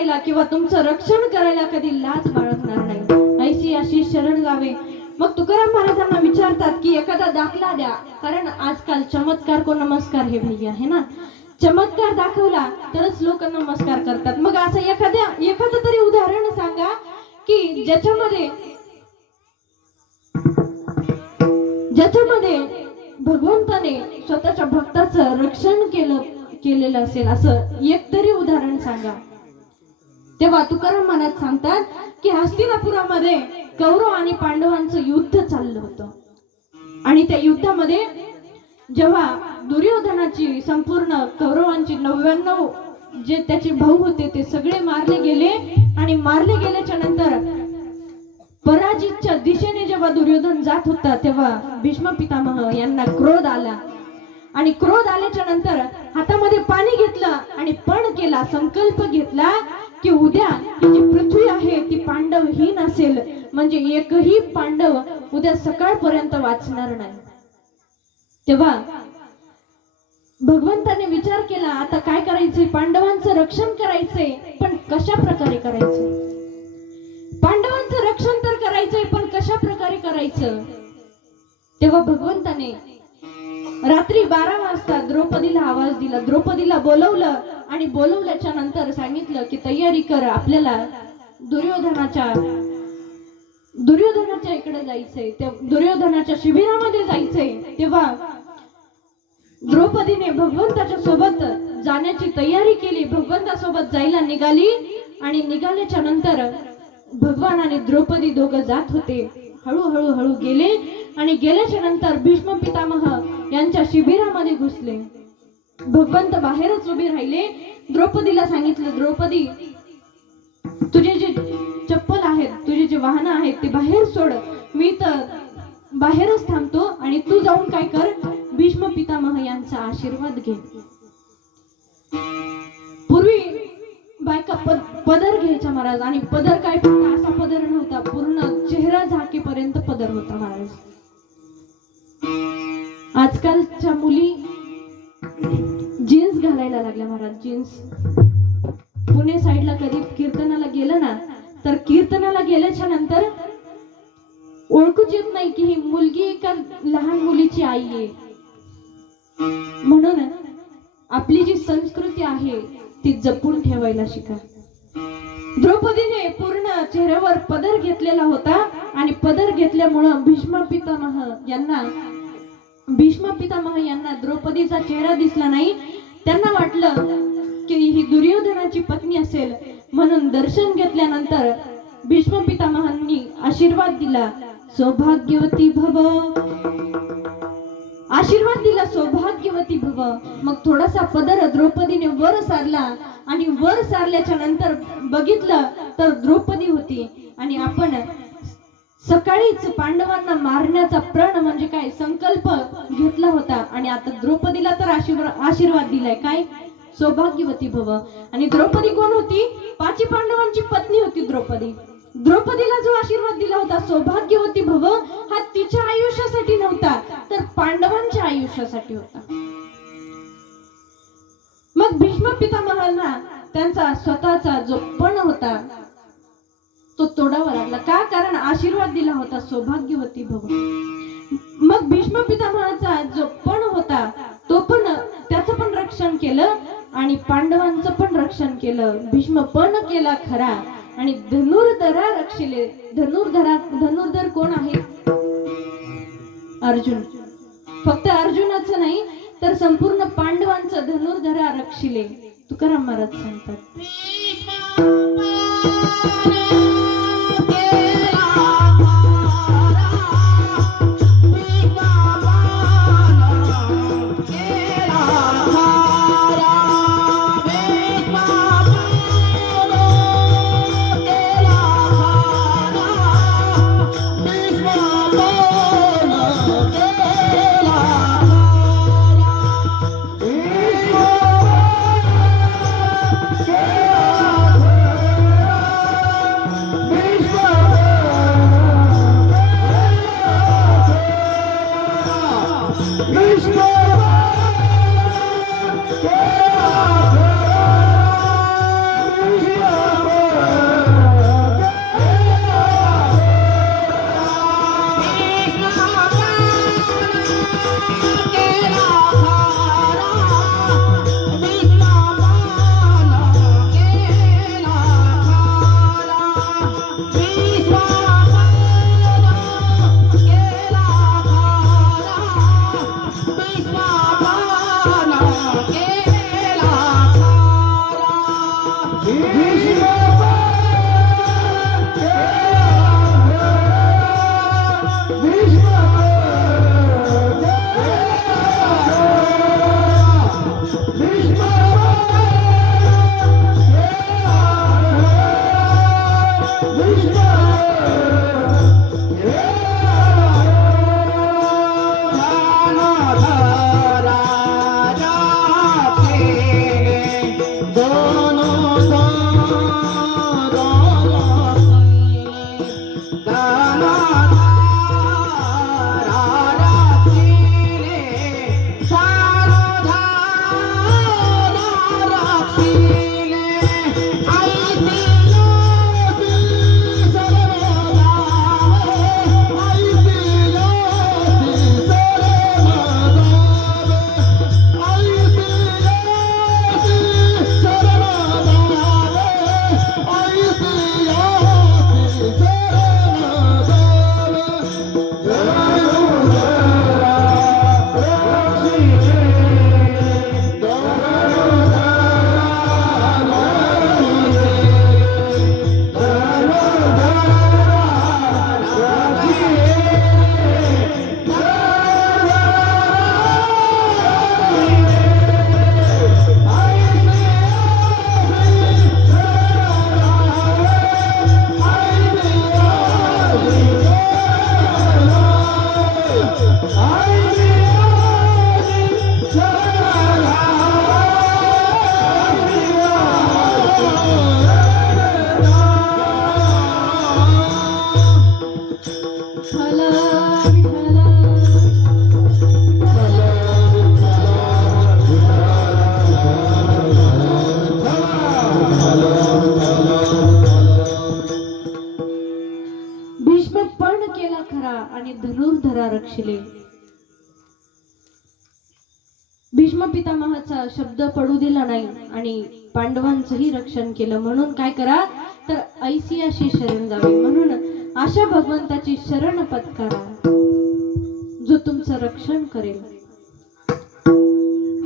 करायला किंवा तुमचं रक्षण करायला कधी लाज बाळगणार नाही. ऐशी अशी शरण जावे. मग तुकाराम महाराजांना विचारतात की एखादा दाखला द्या, कारण आजकाल चमत्कार को नमस्कार हे भैया आहे ना, चमत्कार दाखवला तरच लोक नमस्कार करतात. मग असं एखादं तरी उदाहरण सांगा की ज्याच्यामध्ये भगवंताने स्वतःच्या भक्ताचं रक्षण केलेलं असेल, असं एक तरी उदाहरण सांगा. तेव्हा तुकाराम महाराज सांगतात की हस्तिनापुरामध्ये कौरव आणि पांडवांचं युद्ध चाललं होतं आणि त्या युद्धामध्ये जेव्हा दुर्योधनाची संपूर्ण कौरवांची 99 जे त्याचे भाऊ होते ते सगळे मारले गेले आणि मारले गेल्याच्या नंतर पराजितच्या दिशेने जेव्हा दुर्योधन जात होता तेव्हा भीष्म पितामह यांना क्रोध आला आणि क्रोध आल्याच्या नंतर हातामध्ये पाणी घेतलं आणि पण केला, संकल्प घेतला की उद्या ही जी पृथ्वी आहे ती पांडवहीन असेल, म्हणजे एकही पांडव उद्या सकाळपर्यंत वाचणार नाही. तेव्हा भगवंताने विचार केला आता काय करायचंय, पांडवांचं रक्षण करायचंय पण कशा प्रकारे करायचं. पांडवांचं रक्षण तर करायचंय पण कशा प्रकारे करायचं. तेव्हा भगवंताने रात्री 12 वाजता द्रौपदीला आवाज दिला, द्रौपदीला बोलवलं आणि बोलवल्याच्या नंतर सांगितलं की तयारी कर, आपल्याला दुर्योधनाच्या इकडे जायचंय, त्या दुर्योधनाच्या शिबिरामध्ये जायचंय. तेव्हा द्रौपदीने भगवंताच्या सोबत जाण्याची तयारी केली, भगवंतासोबत जायला निघाली आणि निघाल्याच्या नंतर भगवान आणि द्रौपदी दोघं जात होते. हळूहळू गेले आणि गेल्याच्या नंतर भीष्म पितामह यांच्या शिबिरामध्ये घुसले. भगवंत बाहेरच उभे राहिले. द्रौपदीला सांगितलं, द्रौपदी तुझे जे चप्पल आहेत, तुझे जे वाहन आहेत ते बाहेर सोड, मी तर बाहेरच थांबतो आणि तू जाऊन काय कर, भीष्म पितामह यांचा आशीर्वाद घे. पूर्वी बायका पदर घ्यायच्या महाराज, आणि पदर काय फक्त असा पदर नव्हता, पूर्ण चेहरा झाकेपर्यंत पदर होता महाराज. आजकालच्या मुली जीन्स घालायला लागल्या महाराज, जीन्स. पुणे साईडला कधी कीर्तनाला गेलं ना तर कीर्तनाला गेल्याच्या नंतर ओळखूच येत नाही की ही मुलगी का लहान मुलीची आई आहे. म्हणून आपली जी संस्कृती आहे ती जपून ठेवायला शिका. द्रौपदीने पूर्ण चेहऱ्यावर पदर घेतलेला होता आणि पदर घेतल्यामुळं भीष्म पितामह यांना द्रौपदीचा चेहरा दिसला नाही. त्यांना वाटलं की ही दुर्योधनाची पत्नी असेल, म्हणून दर्शन घेतल्यानंतर भीष्म पितामहांनी आशीर्वाद दिला, सौभाग्यवती भव, आशीर्वाद दिला, सौभाग्यवती भव. मग थोडासा पदर द्रौपदीने वर सारला आणि वर सारल्याच्या नंतर बघितलं तर द्रौपदी होती. आणि आपण सकाळीच पांडवांना मारण्याचा प्रण म्हणजे काय संकल्प घेतला होता आणि आता द्रौपदीला तर आशीर्वाद दिलाय, काय, सौभाग्यवती भव. आणि द्रौपदी कोण होती, 5 पांडवांची पत्नी होती द्रौपदी. द्रौपदीला जो आशीर्वाद दिला होता सौभाग्यवती भव, हा तिच्या आयुष्यासाठी नव्हता तर पांडवांच्या आयुष्यासाठी होता. मग भीष्म पितामहांना त्यांचा स्वतःचा जो पण होता तो तोडावा लागला. का, कारण आशीर्वाद दिला होता सौभाग्यवती भव. मग भीष्म पितामहाचा जो पण होता तो पण, त्याचं पण रक्षण केलं आणि पांडवांचं पण रक्षण केलं. भीष्म पण केला खरा आणि धनुर्धरा रक्षिले. धनुर्धर कोण आहे, अर्जुन. फक्त अर्जुनाचं नाही तर संपूर्ण पांडवांचं धनुर्धरा रक्षिले, तुकाराम महाराज सांगतात. आणि धनुर्धरा रक्षिले. भीष्म पितामहाचा शब्द पडू दिला नाही आणि पांडवांचंही रक्षण केलं. म्हणून काय करा तर ऐसियाशी शरण जावी. म्हणून अशा भगवंताची शरण पत्करा जो तुमचं रक्षण करेल.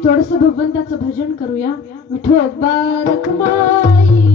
थोडस भगवंताचं भजन करूया. विठोबा रखुमाई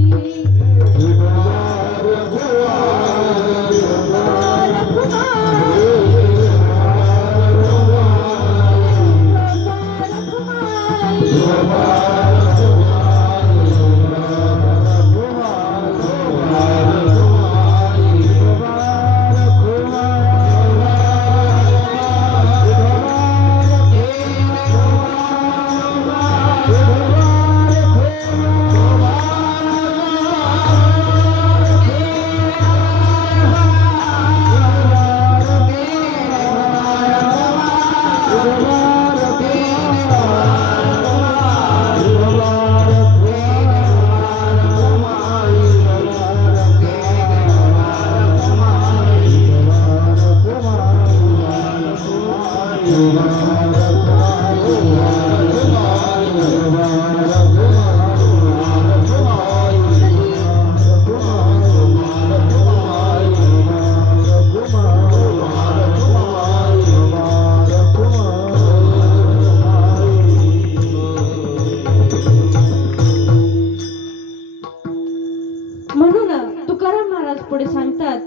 पुढे सांगतात,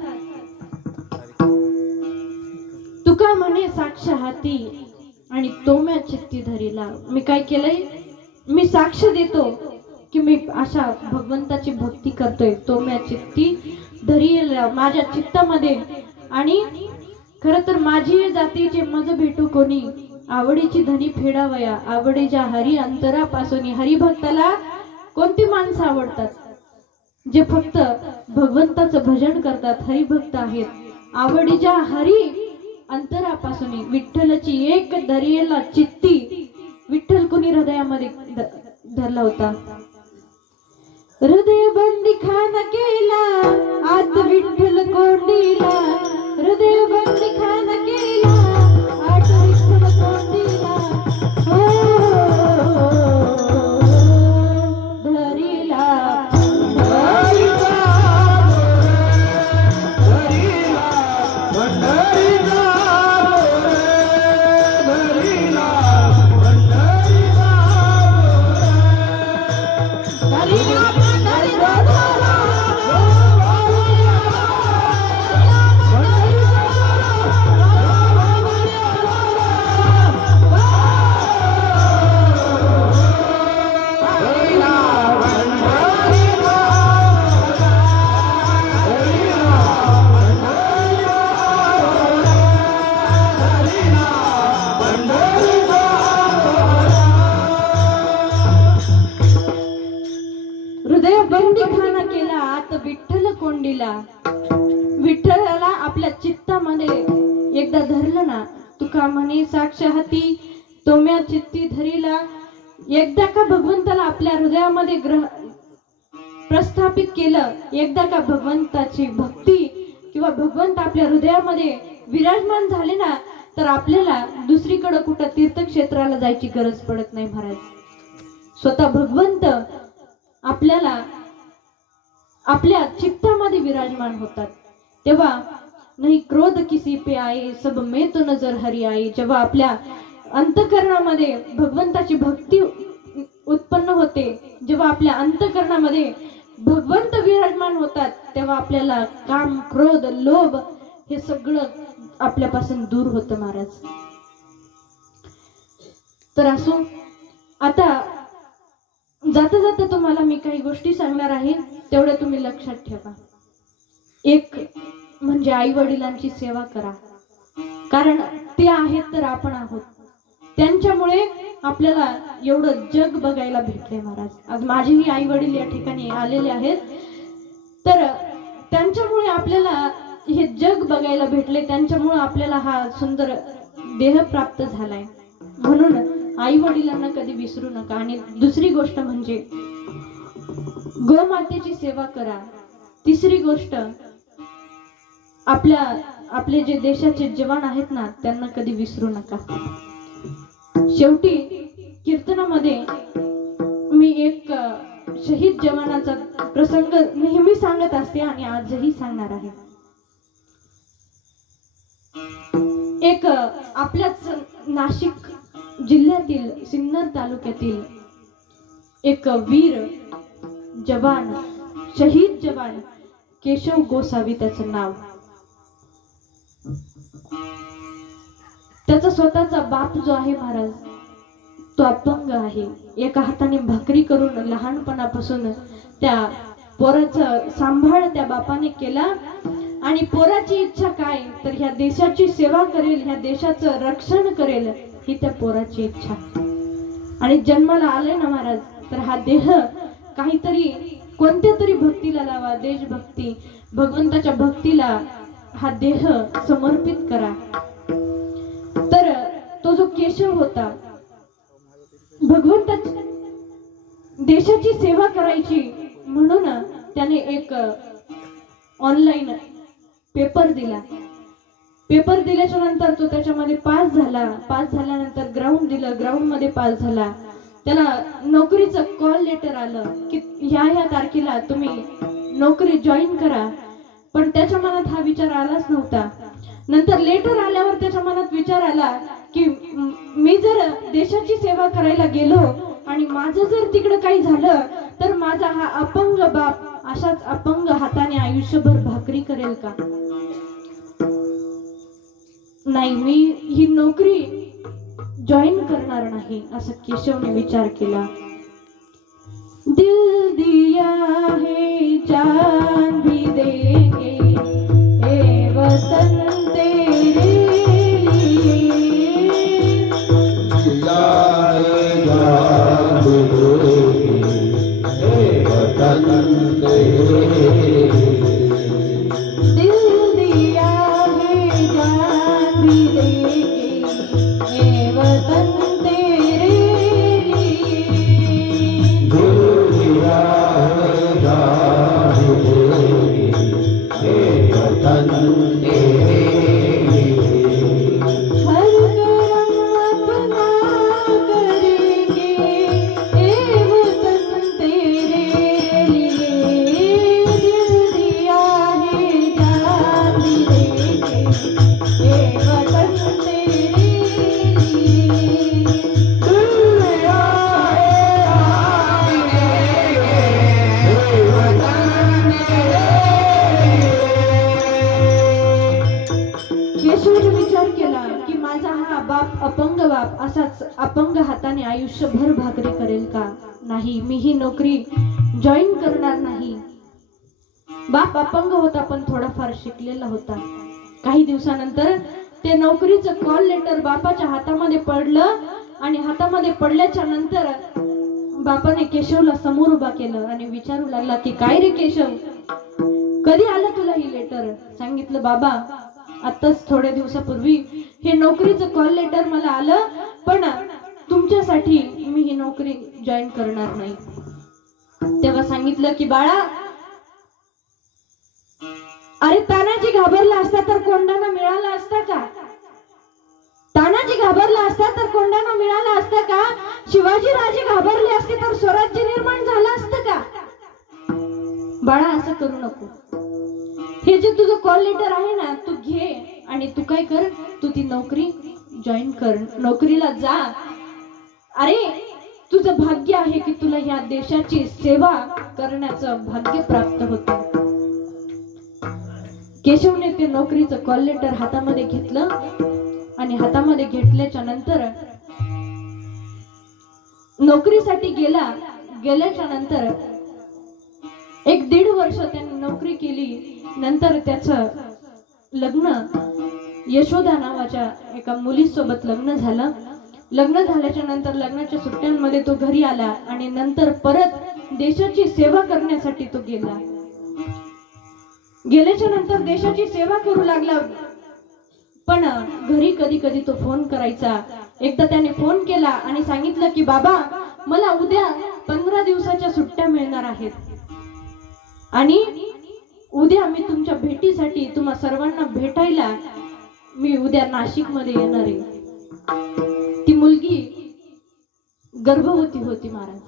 तुका म्हणे साक्ष हाती आणि तोम्या चित्ती धरीला. मी काय केलंय, मी साक्ष देतो की मी अशा भगवंताची भक्ती करतोय. तोम्या चित्ती धरीला, माझ्या चित्तामध्ये. आणि खर तर माझी जातीचे मज भेटू कोणी, आवडीची धनी फेडावया. आवडीच्या हरी अंतरापासून. हरिभक्ताला कोणती माणसं आवडतात? जे फक्त भगवंताचं भजन करतात, हरिभक्त आहेत. आवडीच्या हरी अंतरापासून. विठ्ठलची एक धरीला चित्ती. विठ्ठल कोणी हृदयामध्ये धरला होता. हृदय बंदी खान केला आत विठ्ठल कोंडीला. हृदय बंदी खान केला आत विठ्ठल कोंडीला. हो धरीला बंदीखाना केला आत विठ्ठल कोंडीला. विठ्ठलाला आपल्या चित्तामध्ये एकदा धरलं ना. तुका म्हणे साक्ष हाती तोम्या चित्ती धरीला. एकदा का भगवंताला आपल्या हृदयामध्ये प्रस्थापित केलं, एकदा का भगवंताची भक्ती किंवा भगवंत आपल्या हृदयामध्ये विराजमान झाले ना, तर आपल्याला दुसरीकडे कुठं तीर्थक्षेत्राला जायची गरज पडत नाही महाराज. स्वतः भगवंत आपल्याला आपल्या चित्तामध्ये विराजमान होतात. तेव्हा नाही क्रोध किसी पे आए सब में तो नजर हरी आए. जेव्हा आपल्या अंतःकरणामध्ये भगवंताची भक्ती उत्पन्न होते, जेव्हा आपल्या अंतःकरणामध्ये भगवंत विराजमान होतात, तेव्हा आपल्याला काम, क्रोध, लोभ हे सगळं आपल्यापासून दूर होतं महाराज. तर असो, आता जाता जाता तुम्हाला मी काही गोष्टी सांगणार आहे, तेवढं तुम्ही लक्षात ठेवा. एक म्हणजे आई वडिलांची सेवा करा, कारण ते आहेत तर आपण आहोत. त्यांच्यामुळे आपल्याला एवढं जग बघायला भेटले महाराज. आज माझेही आई वडील या ठिकाणी आलेले आहेत, तर त्यांच्यामुळे आपल्याला हे जग बघायला भेटले. त्यांच्यामुळे आपल्याला हा सुंदर देह प्राप्त झालाय. म्हणून आई वडिलांना कधी विसरू नका. आणि दुसरी गोष्ट म्हणजे गोमातेची सेवा करा. तिसरी गोष्ट आपल्या आपले जे देशाचे जवान आहेत ना त्यांना कधी विसरू नका. शेवटी कीर्तनामध्ये मी एक शहीद जवानाचा प्रसंग नेहमी सांगत असते आणि आजही सांगणार आहे. एक आपल्याच नाशिक जिल्ह्यातील सिन्नर तालुक्यातील एक वीर जवान, शहीद जवान केशव गोसावी त्याचं नाव. त्याचा स्वतःचा बाप जो आहे महाराज तो अपंग आहे. एका हाताने भाकरी करून लहानपणापासून त्या पोराचा सांभाळ त्या बापाने केला आणि पोराची इच्छा काय तर ह्या देशाची सेवा करेल, ह्या देशाचं रक्षण करेल ही त्या पोराची इच्छा. आणि जन्माला आले ना महाराज तर हा देह काहीतरी कोणत्या तरी भक्तीला लावा, देशभक्ती, भगवंताच्या भक्तीला हा देह समर्पित करा. तर तो जो केशव होता भगवंताच्या देशाची सेवा करायची म्हणून त्याने एक ऑनलाईन पेपर दिला. पेपर दिल्याच्या नंतर तो त्याच्यामध्ये पास झाला. पास झाल्यानंतर ग्राउंड दिलं, ग्राउंड मध्ये पास झाला. त्याला नोकरीचं कॉल लेटर आलं की ह्या तारखेला तुम्ही नोकरी जॉईन करा. पण त्याच्या मनात हा विचार आलाच नव्हता. नंतर लेटर आल्यावर त्याच्या मनात विचार आला की मी जर देशाची सेवा करायला गेलो आणि माझं जर तिकडं काही झालं तर माझा हा अपंग बाप अशाच अपंग हाताने आयुष्यभर भाकरी करेल का? नाही, मी ही नोकरी जॉईन करणार नाही असं केशवने विचार केला. दिल दिया है जान भी देंगे ए वतन तेरे लिए. दिल दिया है जान भी देंगे ए वतन तेरे लिए. हर करम अपना करेंगे ए वतन तेरे लिए. दिल दिया है जान भी देंगे ए वतन तेरे लिए. केशवने विचार केला की माझा हा बाप अपंग बाप असाच अपंग हाताने आयुष्यभर भाकरी करेल का? नाही, मी ही नोकरी जॉईन करणार नाही. बाप अपंग होता पण थोडाफार शिकलेला होता. काही दिवसानंतर ते नोकरीचं कॉल लेटर बापाच्या हातामध्ये पडलं आणि हातामध्ये पडल्याच्या नंतर बापाने केशवला समोर उभा केलं आणि विचारू लागला की काय रे केशव, कधी आलं तुला ही लेटर? सांगितलं बाबा आताच थोड्या दिवसापूर्वी हे नोकरीचं कॉल लेटर मला आलं पण तुमच्यासाठी मी ही नोकरी जॉईन करणार नाही. तेव्हा सांगितलं की बाळा, अरे तानाजी घाबरला असता तर कोंडाणा मिळाला असता का? तानाजी घाबरला असता तर कोंडाणा मिळाला असता का? शिवाजी राजे घाबरले असते तर स्वराज्य निर्माण झालं असतं का? बाळा असं करू नको. हे जे तुझं कॉल लेटर आहे ना तू घे आणि तू काय कर, तू ती नोकरी जॉईन कर, नोकरीला जा. अरे तुझं भाग्य आहे की तुला ह्या देशाची सेवा करण्याचं भाग्य प्राप्त होतं. केशवने ते नोकरीचं कॉल लेटर हातामध्ये घेतलं आणि हातामध्ये घेतल्याच्या नंतर नोकरीसाठी गेल्याच्या नंतर 1-1.5 वर्ष त्यांनी नोकरी केली. नंतर त्याचं लग्न यशोदा नावाच्या एका मुलीसोबत लग्न झालं. लग्न झाल्याच्या नंतर लग्नाच्या सुट्ट्यांमध्ये तो घरी आला आणि नंतर परत देशाची सेवा करण्यासाठी तो गेला. गेल्याच्या नंतर देशाची सेवा करू लागला. पण घरी कधी कधी तो फोन करायचा. एकदा त्याने फोन केला आणि सांगितलं की बाबा मला उद्या 15 दिवसाच्या सुट्ट्या मिळणार आहेत आणि उद्या उद्या मी तुमच्या भेटीसाठी तुम्हा सर्वांना भेटायला मी उद्या नाशिकमध्ये येणार आहे. ती मुलगी गर्भवती होती महाराज.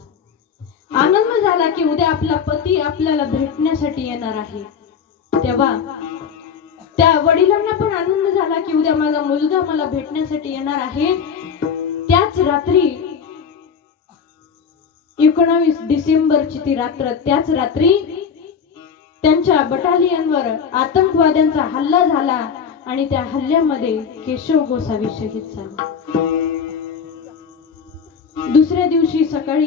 आनंद झाला की उद्या आपला पती आपल्याला भेटण्यासाठी येणार आहे. तेव्हा त्या वडिलांना पण आनंद झाला की उद्या माझा मुलगा मला भेटण्यासाठी येणार आहे. त्याच रात्री 19 डिसेंबरची ती रात्र, त्याच रात्री त्यांच्या बटालियनवर आतंकवाद्यांचा हल्ला झाला आणि त्या हल्ल्यामध्ये केशव गोसावी शहीद झाला. दुसऱ्या दिवशी सकाळी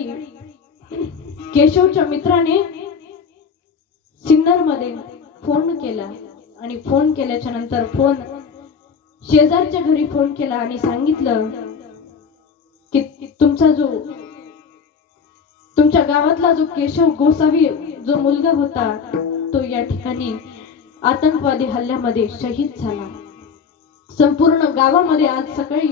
केशवच्या मित्राने सिन्नरमध्ये फोन केला आणि फोन केल्याच्या नंतर फोन शेजारच्या घरी फोन केला आणि सांगितलं की तुमच्या गावातला जो केशव गोसावी जो मुलगा होता तो या ठिकाणी आतंकवादी हल्ल्यामध्ये शहीद झाला. संपूर्ण गावामध्ये आज सकाळी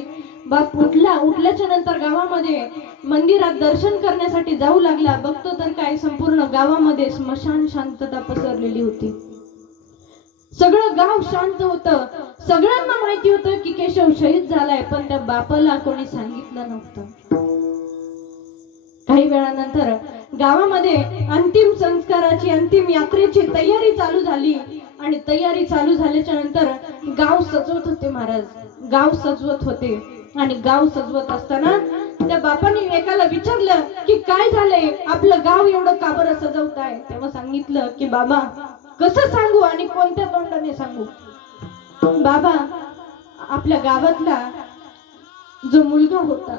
बाप उठल्याच्या नंतर गावामध्ये मंदिरात दर्शन करण्यासाठी जाऊ लागला. बघतो तर काय संपूर्ण गावामध्ये स्मशान शांतता पसरलेली होती. सगळं गाव शांत होतं. सगळ्यांना माहिती होतं की केशव शहीद झालाय, पण त्या बापाला कोणी सांगितलं नव्हतं. काही वेळानंतर गावामध्ये अंतिम संस्काराची अंतिम यात्रेची तयारी चालू झाली आणि तयारी चालू झाल्याच्या नंतर गाव सजवत होते महाराज. गाव सजवत होते आणि गाव सजवत असताना त्या बापाने एकाला विचारलं की काय झालंय, आपलं गाव एवढं का बरं सजवताय. तेव्हा सांगितलं की बाबा कसं सांगू आणि कोणत्या तोंडाने सांगू. बाबा आपल्या गावातला जो मुलगा होता,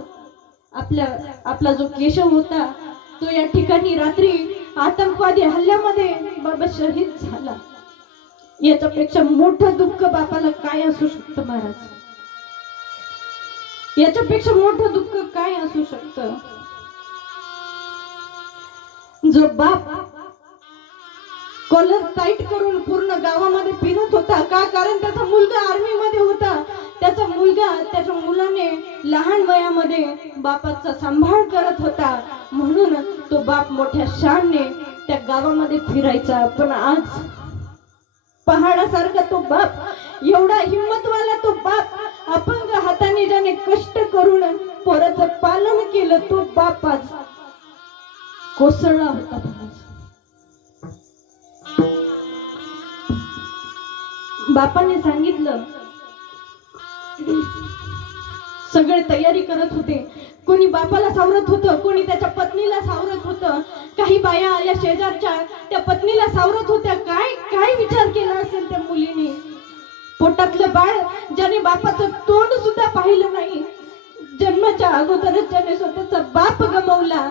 आपला जो केशव होता तो या ठिकाणी रात्री आतंकवादी हल्ल्यामध्ये बाबा शहीद झाला. याच्यापेक्षा मोठं दुःख बापाला काय असू शकतं महाराज. याच्यापेक्षा मोठं दुःख काय असू शकतं. जो बाप कॉलर टाईट करून पूर्ण गावामध्ये फिरत होता का, कारण त्याचा मुलगा आर्मी मध्ये होता. त्याच्या मुलाने लहान वयामध्ये बापाचा सांभाळ करत होता, म्हणून तो बाप मोठ्या शानने त्या गावामध्ये फिरायचा. पण आज पहाडासारखा तो बाप, एवढा हिम्मतवाला तो बाप, अपंग हाताने ज्याने कष्ट करून पोराचं पालन केलं, तो बाप आज कोसळला होता. बापाने सांगितलं, सगळे तयारी करत होते. कोणी बापाला सावरत होतं, कोणी त्याच्या पत्नीला सावरत होतं. काही बाया आल्या शेजारच्या, त्या पत्नीला सावरत होत्या. काय विचार केला असेल त्या मुलीने. पोटातलं बाळ ज्याने बापाचं तोंड सुद्धा पाहिलं नाही, जन्माच्या अगोदरच ज्याने स्वतःचा बाप गमावला,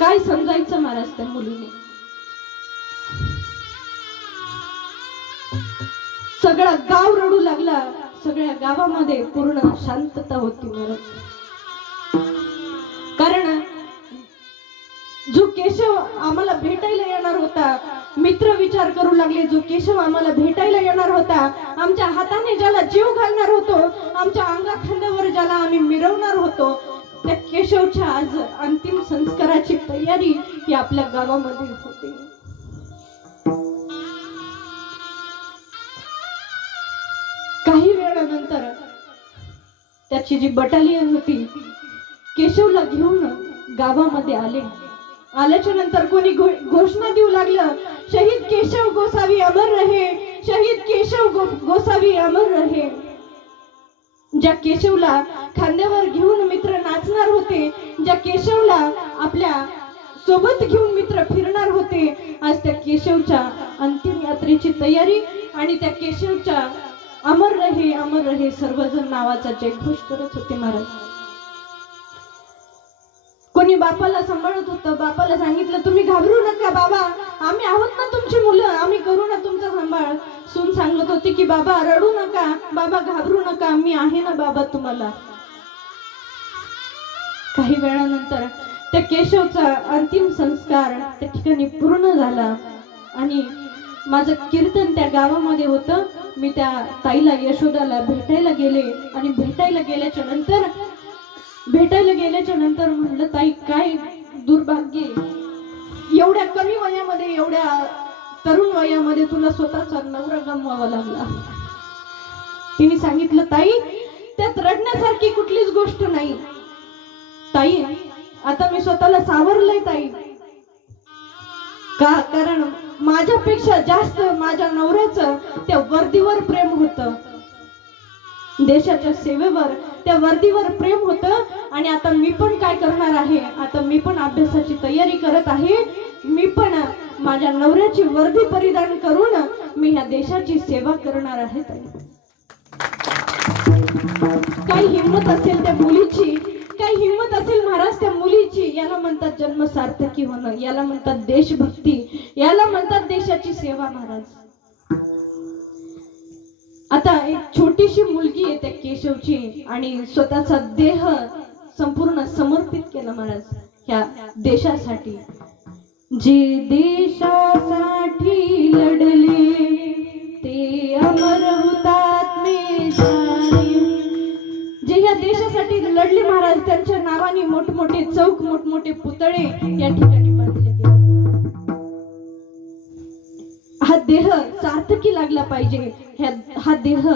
काय समजायचं महाराज त्या मुलीने. सगळा गाव रडू लागला. सगळ्या गावामध्ये पूर्ण शांतता होती महाराज. कारण जो केशव आम्हाला भेटायला येणार होता, मित्र विचार करू लागले, जो केशव आम्हाला भेटायला येणार होता, आमच्या हाताने ज्याला जीव घालणार होतो, आमच्या अंगाखांद्यावर ज्याला आम्ही मिरवणार होतो, त्या केशवच्या आज अंतिम संस्काराची तयारी ही आपल्या गावामध्ये होती. काही वेळानंतर त्याची जी बटालियन होती केशवला घेऊन गावामध्ये आल्याच्या नंतर कोणी घोषणा देऊ लागलं, शहीद केशव गोसावी अमर रहे, शहीद केशव गोसावी अमर रहे. ज्या केशवला खांद्यावर घेऊन मित्र नाचणार होते, ज्या केशवला आपल्या सोबत घेऊन मित्र फिरणार होते, आज त्या केशवच्या अंतिम यात्रेची तयारी आणि त्या केशवच्या अमर रहे सर्वजण नावाचा जयघोष करत होते महाराज. कोणी बापाला सांभाळत होतं. बापाला सांगितलं, तुम्ही घाबरू नका बाबा, आम्ही आहोत ना तुमची मुलं, आम्ही करू ना तुमचा सांभाळ. सून सांगत होती की बाबा रडू नका, बाबा घाबरू नका, मी आहे ना बाबा तुम्हाला. काही वेळानंतर त्या केशवचा अंतिम संस्कार त्या ठिकाणी पूर्ण झाला आणि माझं कीर्तन त्या गावामध्ये होतं. मी त्या ताईला यशोदाला भेटायला गेले आणि भेटायला गेल्याच्या नंतर म्हटलं, ताई काय दुर्भाग्य, एवढ्या कमी वयामध्ये, एवढ्या तरुण वयामध्ये तुला स्वतःचा नवरा गमवावा लागला. तिने सांगितलं, ताई त्यात रडण्यासारखी कुठलीच गोष्ट नाही ताई, आता मी स्वतःला सावरलंय ताई. का? कारण माझ्यापेक्षा जास्त माझ्या नवऱ्याचं त्या वर्दीवर प्रेम होतं, देशाच्या सेवेवर, त्या वर्दीवर प्रेम होतं. आणि आता मी पण काय करणार आहे, आता मी पण अभ्यासाची तयारी करत आहे. मी पण माझ्या नवऱ्याची वर्दी परिधान करून मी ह्या देशाची सेवा करणार आहे. काही हिंमत असेल त्या मुलीची, काही हिंमत असेल महाराज त्या मुलीची. याला म्हणतात जन्म सार्थकी होणं, याला म्हणतात देशभक्ती, याला म्हणतात देशाची सेवा महाराज. आता एक छोटीशी मुलगी आहे त्या केशवची आणि स्वतःचा देह संपूर्ण समर्पित केला महाराज ह्या देशासाठी. जे देशासाठी लढले ते अमर हुतात्मे झाले. जे ह्या देशासाठी लढले महाराज, त्यांच्या नावाने मोठमोठे चौक, मोठमोठे पुतळे या ठिकाणी बांधले गेले. हा देह सार्थकी लागला पाहिजे, हा देह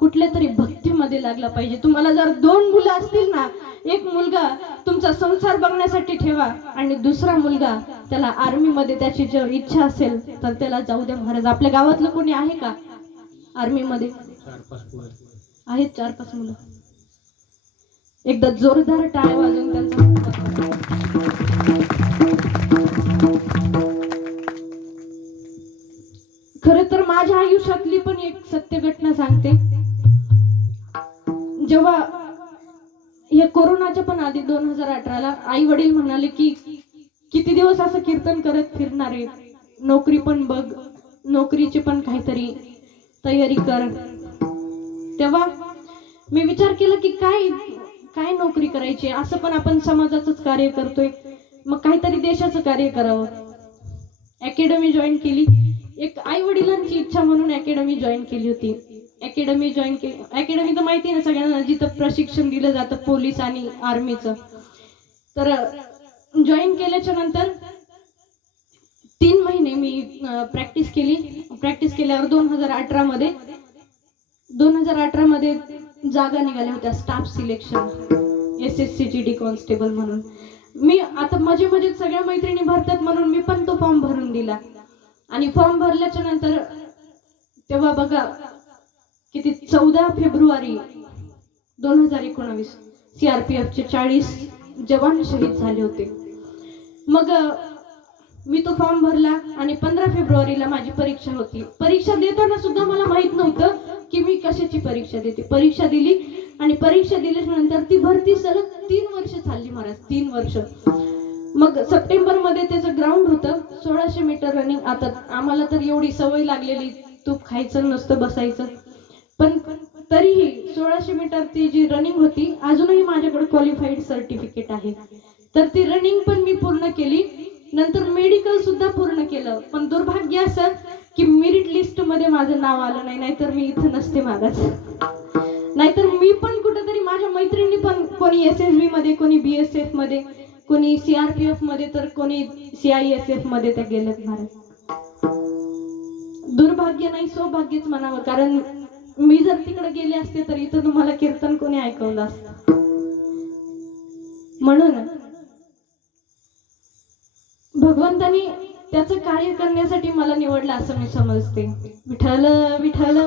कुठल्या तरी भक्तीमध्ये लागला पाहिजे. तुम्हाला जर 2 मुलं असतील ना, एक मुलगा तुमचा संसार बघण्यासाठी ठेवा आणि दुसरा मुलगा त्याला आर्मी मध्ये त्याची जर इच्छा असेल तर त्याला जाऊ द्या महाराज. आपल्या गावातलं कोणी आहे का आर्मी मध्ये? आहेत 4-5 मुलं. एकदा जोरदार टाळ्या वाजवून त्यांचा. खर तर माझ्या आयुष्यातली पण एक सत्य घटना सांगते. जेव्हा हे कोरोनाच्या पण आधी 2018ला आई वडील म्हणाले की किती दिवस असं कीर्तन करत फिरणार आहे, नोकरी पण बघ, नोकरीची पण काहीतरी तयारी कर. तेव्हा मी विचार केला की काय नोकरी करायची, असं पण आपण समाजाचंच कार्य करतोय, मग काहीतरी देशाचं कार्य करावं. अकॅडमी जॉईन केली. एक आई वडिलांची इच्छा म्हणून अकॅडमी जॉईन केली होती. अकॅडमी तर माहिती ना सगळ्यांना, जिथं प्रशिक्षण दिलं जातं पोलीस आणि आर्मीचं. तर जॉईन केल्याच्या नंतर 3 महिने मी प्रॅक्टिस केली. प्रॅक्टिस केल्यावर 2018 मध्ये जागा निघाल्या होत्या स्टाफ सिलेक्शन, SSCGD कॉन्स्टेबल म्हणून. मी आता मजेत सगळ्या मैत्रिणी भरतात म्हणून मी पण तो फॉर्म भरून दिला. आणि फॉर्म भरल्याच्या नंतर तेव्हा बघा किती 14 फेब्रुवारी 2019 CRPFचे 40 जवान शहीद झाले होते. मग मी तो फॉर्म भरला आणि 15 फेब्रुवारीला माझी परीक्षा होती. परीक्षा देताना सुद्धा मला माहित नव्हतं की मी कशाची परीक्षा देते. परीक्षा दिली आणि परीक्षा दिल्यानंतर ती भरती सलग 3 वर्ष चालली महाराज, 3 वर्ष. मग सप्टेंबर मध्ये त्याचं ग्राउंड होतं 1600 मीटर रनिंग. आता आम्हाला तर एवढी सवय लागलेली, तूप खायचं नसतं, बसायचं, पण तरीही 1600 मीटर ती जी रनिंग होती, अजूनही माझ्याकडे क्वालिफाईड सर्टिफिकेट आहे. तर ती रनिंग पण मी पूर्ण केली. नंतर मेडिकल सुद्धा पूर्ण केलं. पण दुर्भाग्य असं की मेरिट लिस्ट मध्ये माझं नाव आलं नाही, नाहीतर मी इथं नसते महाराज. नाहीतर मी पण कुठेतरी, माझ्या मैत्रिणी पण कोणी SSB मध्ये, कोणी BSF मध्ये, कोणी CRPF मध्ये, तर कोणी CISF मध्ये त्या गेलेत महाराज. दुर्भाग्य नाही, सौभाग्यच म्हणावं. कारण मी जर तिकडे गेले असते तर इथं तुम्हाला कीर्तन कोणी ऐकवलं असतं. म्हणून भगवंतानी त्याचं कार्य करण्यासाठी मला निवडलं असं मी समजते. विठ्ठल विठ्ठल.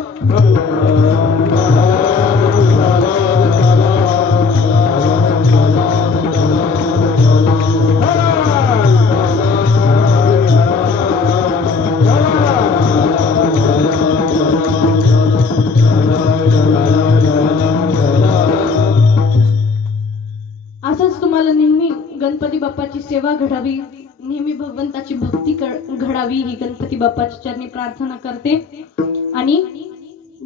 असंच तुम्हाला नेहमी गणपती बाप्पाची सेवा घडावी, नेहमी भगवंताची भक्ती घडावी ही गणपती बाप्पाच्या चरणी प्रार्थना करते आणि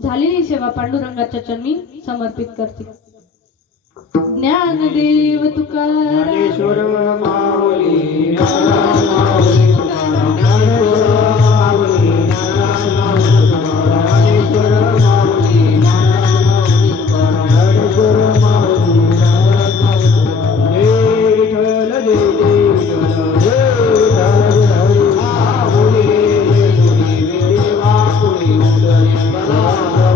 झालेली सेवा पांडुरंगाच्या चरणी समर्पित करते. ज्ञानदेव तुकाराम माऊली विठ्ठल बना